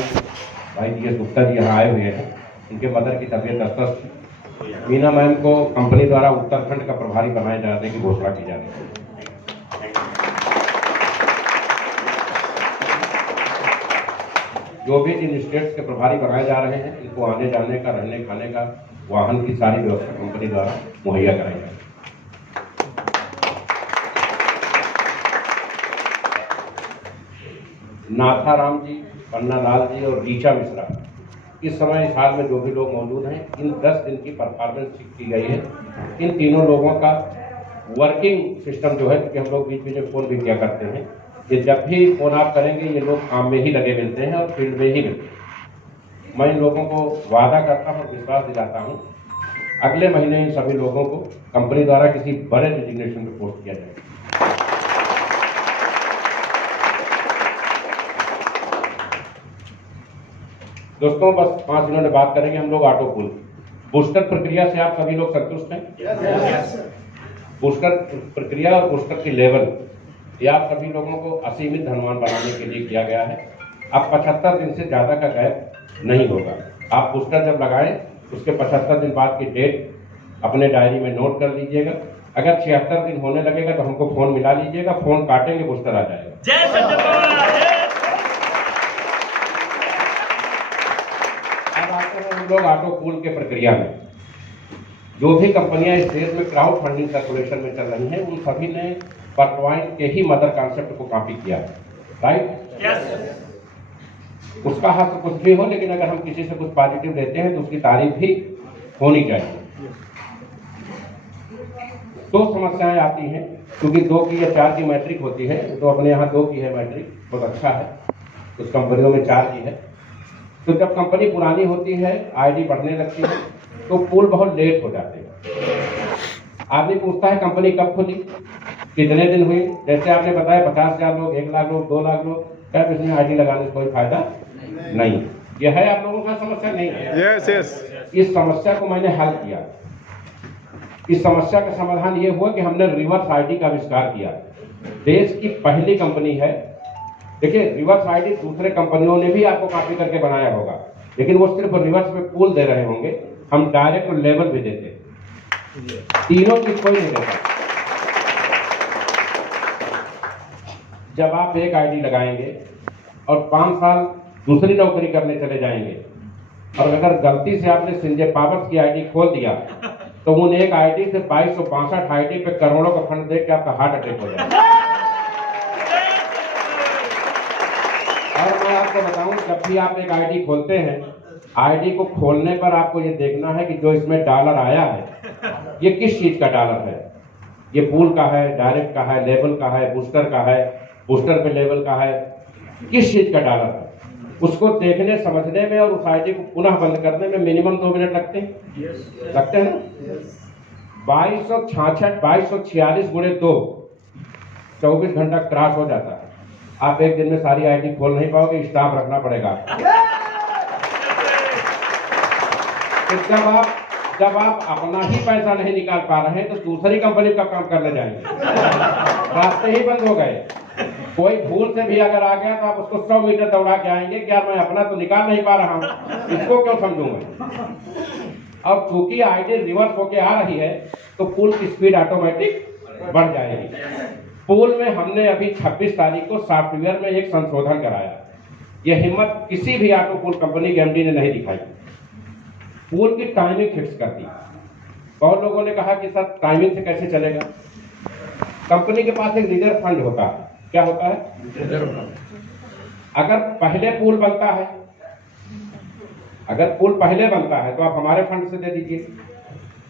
भाई जी गुप्ता जी यहाँ आए हुए हैं। इनके मदर की तबीयत अस्वस्थ। मीना मैम को कंपनी द्वारा उत्तराखंड का प्रभारी बनाए जाने की घोषणा की जा रही है। जो भी जिन स्टेट्स के प्रभारी बनाए जा रहे हैं, इनको आने जाने का, रहने खाने का, वाहन की सारी व्यवस्था कंपनी द्वारा मुहैया कराई जाए। नाथाराम जी, पन्ना लाल जी और रीचा मिश्रा इस समय इस हाल में जो भी लोग मौजूद हैं, इन 10 दिन की परफॉर्मेंस चेक की गई है। इन तीनों लोगों का वर्किंग सिस्टम जो है, क्योंकि हम लोग बीच बीच में फोन भी किया करते हैं, कि जब भी फोन आप करेंगे ये लोग काम में ही लगे मिलते हैं और फील्ड में ही मिलते हैं। मैं इन लोगों को वादा करता हूँ, विश्वास दिलाता हूँ, अगले महीने इन सभी लोगों को कंपनी द्वारा किसी बड़े डिजिग्नेशन पे पोस्ट किया जाएगा। दोस्तों बस 5 मिनट बात करेंगे हम लोग ऑटो पूल बूस्टर प्रक्रिया से। आप सभी लोग संतुष्ट हैं? बूस्टर प्रक्रिया और बूस्टर की लेवल ये आप सभी लोगों को असीमित धनवान बनाने के लिए किया गया है। अब 75 दिन से ज्यादा का गैप नहीं होगा। आप बूस्टर जब लगाएं उसके 75 दिन बाद की डेट अपने डायरी में नोट कर लीजिएगा। अगर 76 दिन होने लगेगा तो हमको फोन मिला लीजिएगा, फोन काटेंगे, बूस्टर आ जाएगा। हम लोग ऑटो पूल के प्रक्रिया में जो भी कंपनियां इस देश में क्राउड फंडिंग सर्कुलेशन में चल रही हैं, उन सभी ने परपॉइंट के ही मदर कॉन्सेप्ट को कॉपी किया है। राइट? उसका हक कुछ भी हो, लेकिन अगर हम किसी से कुछ पॉजिटिव लेते हैं तो उसकी तारीफ भी होनी चाहिए। 2 समस्याएं आती हैं, क्योंकि 2 की या 4 की मैट्रिक होती है, तो अपने यहाँ 2 की है मैट्रिक, बहुत अच्छा है। कुछ कंपनियों में 4 की है। तो जब कंपनी पुरानी होती है, आईडी बढ़ने लगती है, तो पूल बहुत लेट हो जाते हैं। आदमी पूछता है कंपनी कब खुली, कितने दिन हुए। जैसे आपने बताया 50,000 लोग, 1 लाख लोग, 2 लाख लोग, क्या इसमें आईडी लगाने से कोई फायदा नहीं। यह है आप लोगों का समस्या नहीं है? यस। इस समस्या को मैंने हल किया। इस समस्या का समाधान ये हुआ कि हमने रिवर्स आईडी का आविष्कार किया। देश की पहली कंपनी है। देखिए, रिवर्स आईडी दूसरे कंपनियों ने भी आपको कॉपी करके बनाया होगा, लेकिन वो सिर्फ रिवर्स में पूल दे रहे होंगे, हम डायरेक्ट और लेवल भी देते। तीनों चीज कोई नहीं देता। जब आप एक आईडी लगाएंगे और 5 साल दूसरी नौकरी करने चले जाएंगे, और अगर गलती से आपने संजय पावर्स की आईडी खोल दिया तो उन एक आईडी से 2262 आईडी पे करोड़ों का फंड देख के आपका हार्ट अटैक हो जाएगा। और मैं आपको बताऊं, जब भी आप एक आईडी खोलते हैं, आईडी को खोलने पर आपको ये देखना है कि जो इसमें डॉलर आया है ये किस चीज का डॉलर है। ये पूल का है, डायरेक्ट का है, लेवल का है, बूस्टर का है, बूस्टर पे लेवल का है, किस चीज का डॉलर है, उसको देखने समझने में और उस आईडी को पुनः बंद करने में मिनिमम 2 मिनट लगते हैं। लगते हैं ना। 2246 गुणे 2 24 घंटा क्रॉस हो जाता है। आप एक दिन में सारी आईडी खोल नहीं पाओगे, स्टाफ रखना पड़ेगा। तो जब आप अपना ही पैसा नहीं निकाल पा रहे हैं तो दूसरी कंपनी का काम करने जाएंगे, रास्ते ही बंद हो गए। कोई भूल से भी अगर आ गया तो आप उसको 100 मीटर दौड़ा के आएंगे कि यार मैं अपना तो निकाल नहीं पा रहा हूं, इसको क्यों समझूंगा। अब चूंकि आईडी रिवर्स होके आ रही है तो पूल की स्पीड ऑटोमेटिक बढ़ जाएगी। पूल में हमने अभी 26 तारीख को सॉफ्टवेयर में एक संशोधन कराया। यह हिम्मत किसी भी ऑटो पूल कंपनी के एमडी ने नहीं दिखाई। पूल की टाइमिंग फिक्स कर दी। बहुत लोगों ने कहा कि सर टाइमिंग से कैसे चलेगा। कंपनी के पास एक रिजर्व फंड होता है। क्या होता है? अगर पहले पूल बनता है, अगर पूल पहले बनता है तो आप हमारे फंड से दे दीजिए,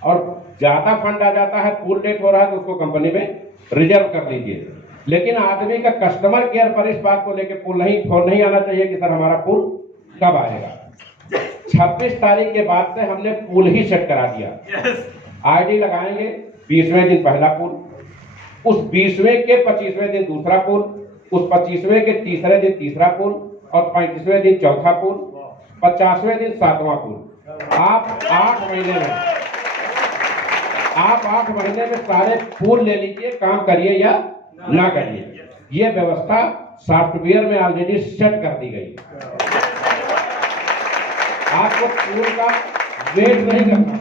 और ज्यादा फंड आ जाता है, पूल लेट हो रहा है तो उसको कंपनी में रिजर्व कर लीजिए। लेकिन आदमी का कस्टमर केयर पर इस बात को लेकर फोन नहीं आना चाहिए कि सर हमारा पूल कब आएगा। 26 तारीख के बाद से हमने पूल ही सेट करा दिया। आईडी लगाएंगे, 20वें दिन पहला पूल, उस 20वें के 25वें दिन दूसरा पूल, उस 25वें के तीसरे दिन तीसरा पूल, और 35वें दिन चौथा पूल, 50वें दिन 7वां पूल। आप 8 महीने में सारे पूल ले लीजिए, काम करिए या ना करिए। ये व्यवस्था सॉफ्टवेयर में ऑलरेडी सेट कर दी गई। आपको पूल का वेट नहीं करना है।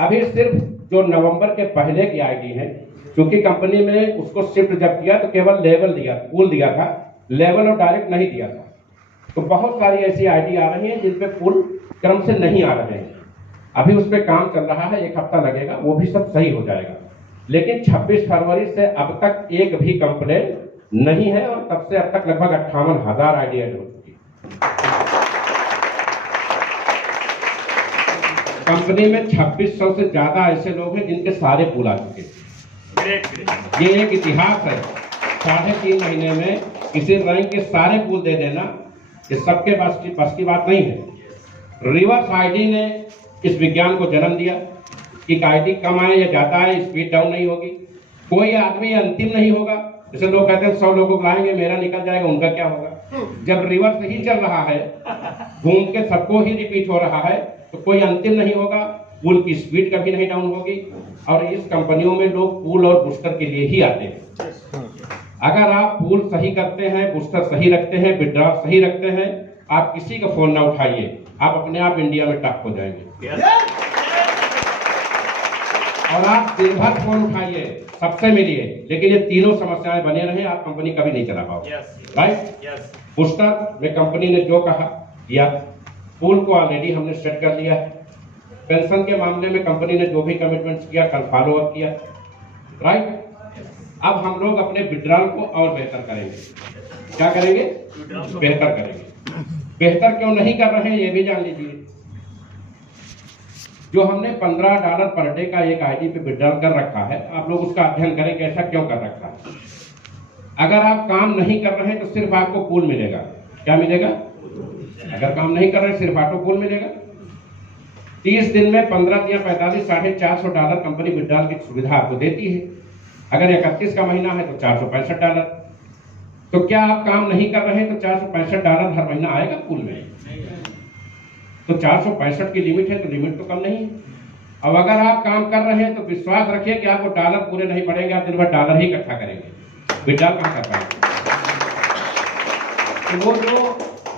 अभी सिर्फ जो नवंबर के पहले की आईडी है, क्योंकि कंपनी में उसको शिफ्ट जब किया तो केवल लेवल दिया, पूल दिया था, लेवल और डायरेक्ट नहीं दिया था। तो बहुत सारी ऐसी आईडी आ रही हैं जिन पे पूल क्रम से नहीं आ रहे हैं। अभी उस पर काम चल रहा है, 1 हफ्ता लगेगा, वो भी सब सही हो जाएगा। लेकिन 26 फरवरी से अब तक एक भी कंप्लेन नहीं है, और तब से अब तक लगभग 58,000 आईडी ऐड हो चुकी है। कंपनी में 2600 से ज्यादा ऐसे लोग हैं जिनके सारे पूल आ चुके हैं। ये एक इतिहास है। 3.5 महीने में किसी रैंक के सारे पूल दे देना, ये सबके बस की बात नहीं है। रिवर्स आईडी ने इस विज्ञान को जन्म दिया कि आईडी कम आए या ज्यादा आए, स्पीड डाउन नहीं होगी। कोई आदमी अंतिम नहीं होगा। जैसे लोग कहते हैं 100 लोगों को लाएंगे, मेरा निकल जाएगा, उनका क्या होगा। जब रिवर्स ही चल रहा है, घूम के सबको ही रिपीट हो रहा है, तो कोई अंतिम नहीं होगा, पूल की स्पीड कभी नहीं डाउन होगी। और इस कंपनियों में लोग पूल और बूस्टर के लिए ही आते हैं। अगर आप पूल सही करते हैं, बूस्टर सही रखते हैं, विड्रॉ सही रखते हैं, आप किसी का फोन ना उठाइए, आप अपने आप इंडिया में टॉप हो जाएंगे। और आप दिन भर फोन उठाइए, सबसे मिलिए, लेकिन ये तीनों समस्याएं बने रहे, आप कंपनी कभी नहीं चला पाओगे। राइट? बूस्टर में कंपनी ने जो कहा किया, पूल को ऑलरेडी हमने सेट कर लिया है। पेंशन के मामले में कंपनी ने जो भी कमिटमेंट्स किया, कल फॉलो अप किया। राइट? अब हम लोग अपने विड्रॉल को और बेहतर करेंगे। क्या करेंगे? बेहतर करेंगे। बेहतर क्यों नहीं कर रहे हैं ये भी जान लीजिए। जो हमने $15 पर डे का एक आईडी पे विड्रॉल कर रखा है, आप लोग उसका अध्ययन करें कैसा क्यों कर रखा है। अगर आप काम नहीं कर रहे हैं तो सिर्फ आपको पूल मिलेगा। क्या मिलेगा? अगर काम नहीं कर रहे सिर्फ ऑटो पूल मिलेगा। 30 दिन में 15 या 45 $450 कंपनी विड्रॉल की सुविधा आपको देती है। अगर 31 का महीना है तो $465। तो क्या आप काम नहीं कर रहे हैं तो $465 हर महीना आएगा पूल में? तो 465 की लिमिट है, तो लिमिट तो कम नहीं है। अब अगर आप काम कर रहे हैं तो विश्वास रखिए कि आपको डॉलर पूरे नहीं पड़ेंगे, आप दिन भर डॉलर ही इकट्ठा करेंगे, विड्रॉल कहां कर पाएंगे। तो वो जो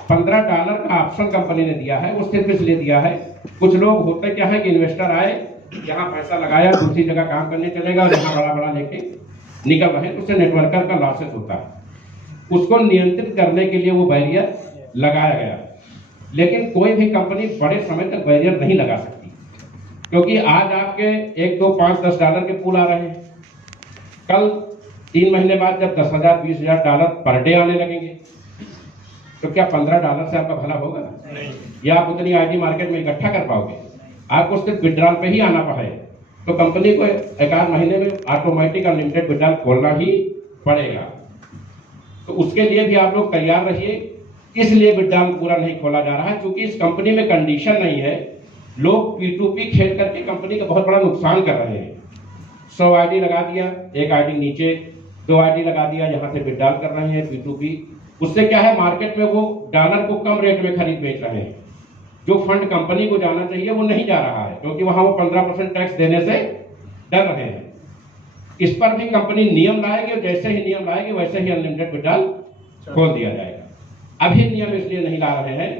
$15 का ऑप्शन कंपनी ने दिया है, वो सिर्फ इसलिए दिया है, कुछ लोग होते क्या है कि इन्वेस्टर आए, यहाँ पैसा लगाया, दूसरी जगह काम करने चलेगा और यहाँ बड़ा बड़ा लेके निकल रहे, तो उससे नेटवर्कर का लॉसेस होता है। उसको नियंत्रित करने के लिए वो बैरियर लगाया गया। लेकिन कोई भी कंपनी बड़े समय तक बैरियर नहीं लगा सकती, क्योंकि आज आपके 1, 2, 5, 10 डॉलर के पूल आ रहे हैं, कल 3 महीने बाद जब 10,000, 20,000 डॉलर पर डे आने लगेंगे, तो क्या 15 डॉलर से आपका भला होगा? नहीं। या आप उतनी आईटी मार्केट में इकट्ठा कर पाओगे? आपको सिर्फ विड्रॉल पे ही आना पड़े, तो कंपनी को 1-8 महीने में ऑटोमेटिक अनलिमिटेड विड्रॉल खोलना ही पड़ेगा। तो उसके लिए भी आप लोग तैयार रहिए। इसलिए विड्रॉल पूरा नहीं खोला जा रहा है क्योंकि इस कंपनी में कंडीशन नहीं है। लोग P2P खेल करके कंपनी का बहुत बड़ा नुकसान कर रहे हैं। 100 आईडी लगा दिया, 1 आईडी नीचे, 2 आईडी लगा दिया, यहाँ से विड्रॉल कर रहे हैं P2P। उससे क्या है, मार्केट में वो डॉलर को कम रेट में खरीद बेच रहे हैं। जो फंड कंपनी को जाना चाहिए वो नहीं जा रहा है, क्योंकि वहां वो 15% टैक्स देने से डर रहे हैं। इस पर भी कंपनी नियम लाएगी और जैसे ही नियम लाएगी वैसे ही अनलिमिटेड विड्रॉल खोल दिया जाएगा। अभी नियम इसलिए नहीं ला रहे हैं,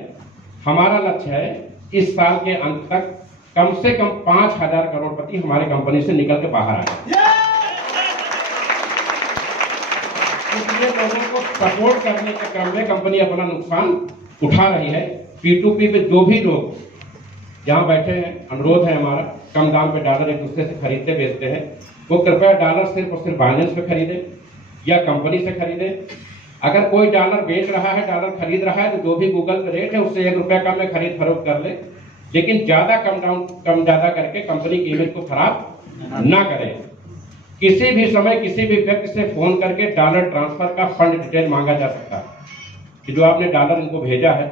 हमारा लक्ष्य है इस साल के अंत तक कम से कम 5,000 करोड़पति हमारे कंपनी से निकल के बाहर आए। इसलिए लोगों को सपोर्ट करने के क्रम में कंपनी अपना नुकसान उठा रही है। P2P पे जो भी लोग जहां बैठे हैं, अनुरोध है हमारा, कम दाम पे डॉलर एक दूसरे से खरीदते बेचते हैं, वो कृपया डॉलर सिर्फ और सिर्फ बाइनेंस पे खरीदे या कंपनी से खरीदे। अगर कोई डॉलर बेच रहा है, डॉलर खरीद रहा है, तो जो भी गूगल पे रेट है उससे 1 रुपया कम में खरीद फरोख्त कर ले, लेकिन ज्यादा कम ज्यादा करके कंपनी की इमेज को खराब ना करे। किसी भी समय किसी भी व्यक्ति से फोन करके डॉलर ट्रांसफर का फंड डिटेल मांगा जा सकता है कि जो आपने डॉलर इनको भेजा है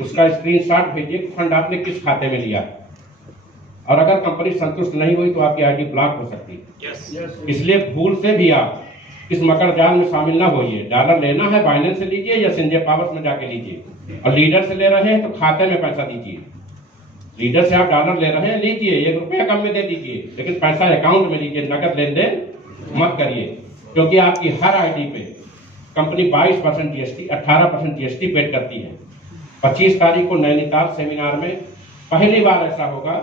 उसका स्क्रीनशॉट भेजिए, फंड आपने किस खाते में लिया है। और अगर कंपनी संतुष्ट नहीं हुई तो आपकी आईडी ब्लॉक हो सकती है। इसलिए भूल से भी आप इस मकर जाल में शामिल ना होइए। डॉलर लेना है बाइनेंस से लीजिए या संजय पावर्स में जाके लीजिए, और लीडर से ले रहे हैं तो खाते में पैसा दीजिए। लीडर से आप डॉलर ले रहे हैं, लीजिए, 1 रुपया कम में दे दीजिए, लेकिन पैसा अकाउंट में लीजिए, नकद लेन देन मत करिए, क्योंकि आपकी हर आईडी पे कंपनी 22% जीएसटी, 18% जीएसटी पेड करती है। 25 तारीख को नैनीताल सेमिनार में पहली बार ऐसा होगा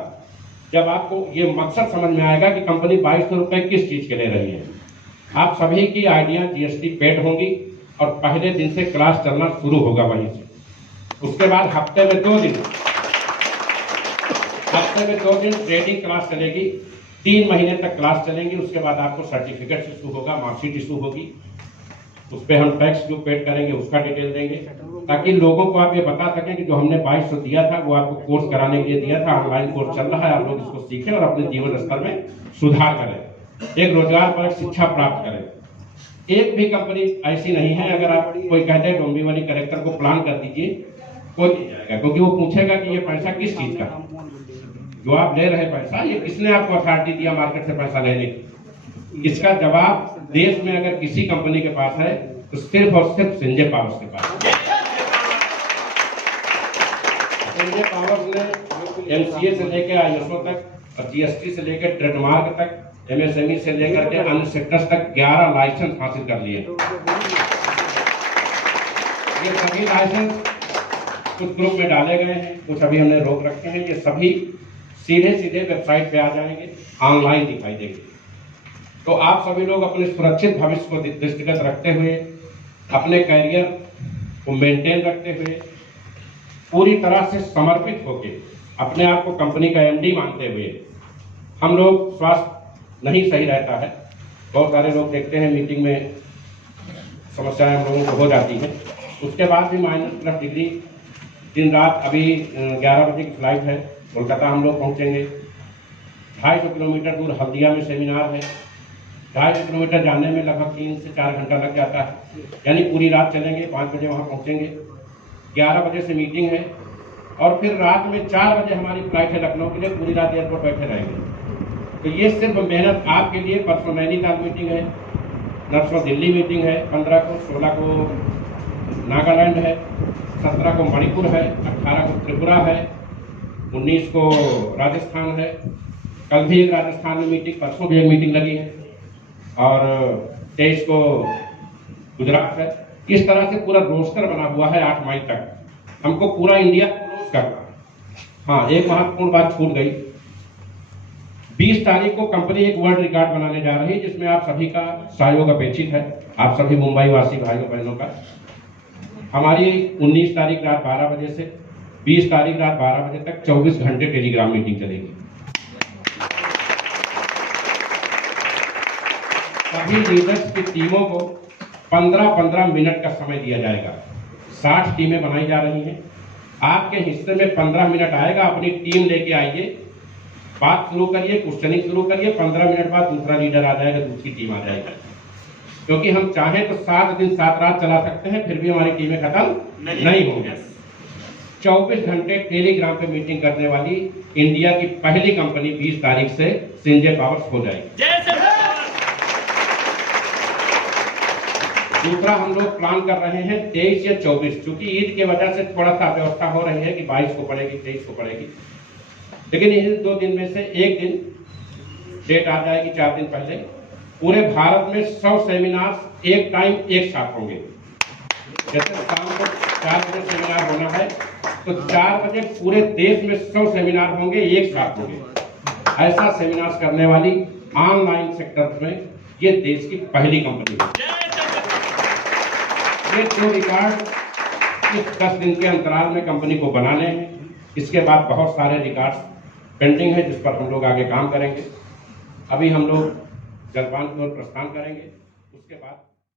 जब आपको ये मकसद समझ में आएगा कि कंपनी 2200 रुपए किस चीज के ले रही है। आप सभी की आइडिया जीएसटी पेड होंगी और पहले दिन से क्लास चलना शुरू होगा वहीं से। उसके बाद हफ्ते में 2 दिन ट्रेडिंग क्लास चलेगी, 3 महीने तक क्लास चलेंगी। उसके बाद आपको सर्टिफिकेट इशू होगा, मार्कशीट इशू होगी, उस पर हम टैक्स जो पेड करेंगे उसका डिटेल देंगे, ताकि लोगों को आप ये बता सकें कि जो हमने 2200 दिया था वो आपको कोर्स कराने के लिए दिया था, ऑनलाइन कोर्स चल रहा है, आप लोग इसको सीखें और अपने जीवन स्तर में सुधार करें, एक रोजगार पर शिक्षा प्राप्त करें। एक भी कंपनी ऐसी नहीं है, अगर आप कोई कहते हैं डोंबिवली कलेक्टर को प्लान कर दीजिए, कोई नहीं जाएगा, क्योंकि वो पूछेगा कि ये पैसा किस चीज का, जो आप ले रहे पैसा ये किसने आपको अथॉरिटी दिया मार्केट से पैसा लेने की। इसका जवाब देश में अगर किसी कंपनी के पास है तो सिर्फ और सिर्फ संजय पावर्स के पास। संजय पावर्स ने एमसीए से लेकर आईएसओ तक और जीएसटी से लेकर ट्रेडमार्क तक, एमएसएमई से लेकर के अन्य सेक्टर्स तक 11 लाइसेंस हासिल कर लिए। ये सभी लाइसेंस कुछ ग्रुप में डाले गए हैं, कुछ अभी हमने रोक रखे हैं। ये सभी सीधे वेबसाइट पे आ जाएंगे, ऑनलाइन दिखाई देंगे। तो आप सभी लोग अपने सुरक्षित भविष्य को दृष्टिगत रखते हुए, अपने कैरियर को मेंटेन रखते हुए, पूरी तरह से समर्पित होकर, अपने आप को कंपनी का एमडी मानते हुए, हम लोग स्वास्थ्य नहीं सही रहता है, बहुत सारे लोग देखते हैं मीटिंग में समस्याएं हम लोगों को हो जाती हैं, उसके बाद भी -+ डिग्री दिन रात। अभी 11 बजे की फ्लाइट है, कोलकाता हम लोग पहुंचेंगे। 250 किलोमीटर दूर हल्दिया में सेमिनार है, 250 किलोमीटर जाने में लगभग 3 से 4 घंटा लग जाता है, यानी पूरी रात चलेंगे। 5 बजे वहाँ पहुँचेंगे, 11 बजे से मीटिंग है और फिर रात में 4 बजे हमारी फ्लाइट है लखनऊ के लिए, पूरी रात एयरपोर्ट बैठे रहेंगे। तो ये सिर्फ मेहनत आपके लिए। परसों नैनीताल मीटिंग है, नरसों दिल्ली मीटिंग है, 15 को, 16 को नागालैंड है, 17 को मणिपुर है, 18 को त्रिपुरा है, 19 को राजस्थान है। कल भी एक राजस्थान में मीटिंग, परसों भी एक मीटिंग लगी है, और 23 को गुजरात है। इस तरह से पूरा रोस्टर बना हुआ है 8 मई तक। हमको पूरा इंडिया क्लोज करना है। हाँ, एक महत्वपूर्ण बात छूट गई। 20 तारीख को कंपनी एक वर्ल्ड रिकॉर्ड बनाने जा रही है, जिसमें आप सभी का सहयोग अपेक्षित है, आप सभी मुंबई वासी भाइयों बहनों का। हमारी 19 तारीख रात 12 बजे से 20 तारीख रात 12 बजे तक 24 घंटे टेलीग्राम मीटिंग चलेगी। सभी लीडर्स की टीमों को 15-15 मिनट का समय दिया जाएगा। 60 टीमें बनाई जा रही हैं। आपके हिस्से में 15 मिनट आएगा, अपनी टीम लेके आइए, बात शुरू करिए, क्वेश्चनिंग शुरू करिए। 15 मिनट बाद दूसरा लीडर आ जाएगा, दूसरी टीम आ जाएगी। क्योंकि हम चाहें तो 7 दिन 7 रात चला सकते हैं, फिर भी हमारी टीमें खत्म नहीं होंगी। 24 घंटे टेलीग्राम पे मीटिंग करने वाली इंडिया की पहली कंपनी 20 तारीख से सिंजे पावर्स हो जाएगी। दूसरा हम लोग प्लान कर रहे हैं 23 या 24, क्योंकि ईद के वजह से थोड़ा सा व्यवस्था हो रही है कि 22 को पड़ेगी, 23 को पड़ेगी, लेकिन इन 2 दिन में से एक दिन डेट आ जाएगी 4 दिन पहले। पूरे भारत में 100 सेमिनार एक टाइम एक साथ होंगे। जैसे शाम को 4 बजे सेमिनार होना है तो 4 बजे पूरे देश में 100 सेमिनार होंगे, एक साथ होंगे। ऐसा सेमिनार करने वाली ऑनलाइन सेक्टर में ये देश की पहली कंपनी है। ये 2 रिकॉर्ड इस 10 दिन के अंतराल में कंपनी को बनाने हैं। इसके बाद बहुत सारे रिकॉर्ड्स पेंडिंग है जिस पर हम लोग आगे काम करेंगे। अभी हम लोग जलपान की ओर प्रस्थान करेंगे, उसके बाद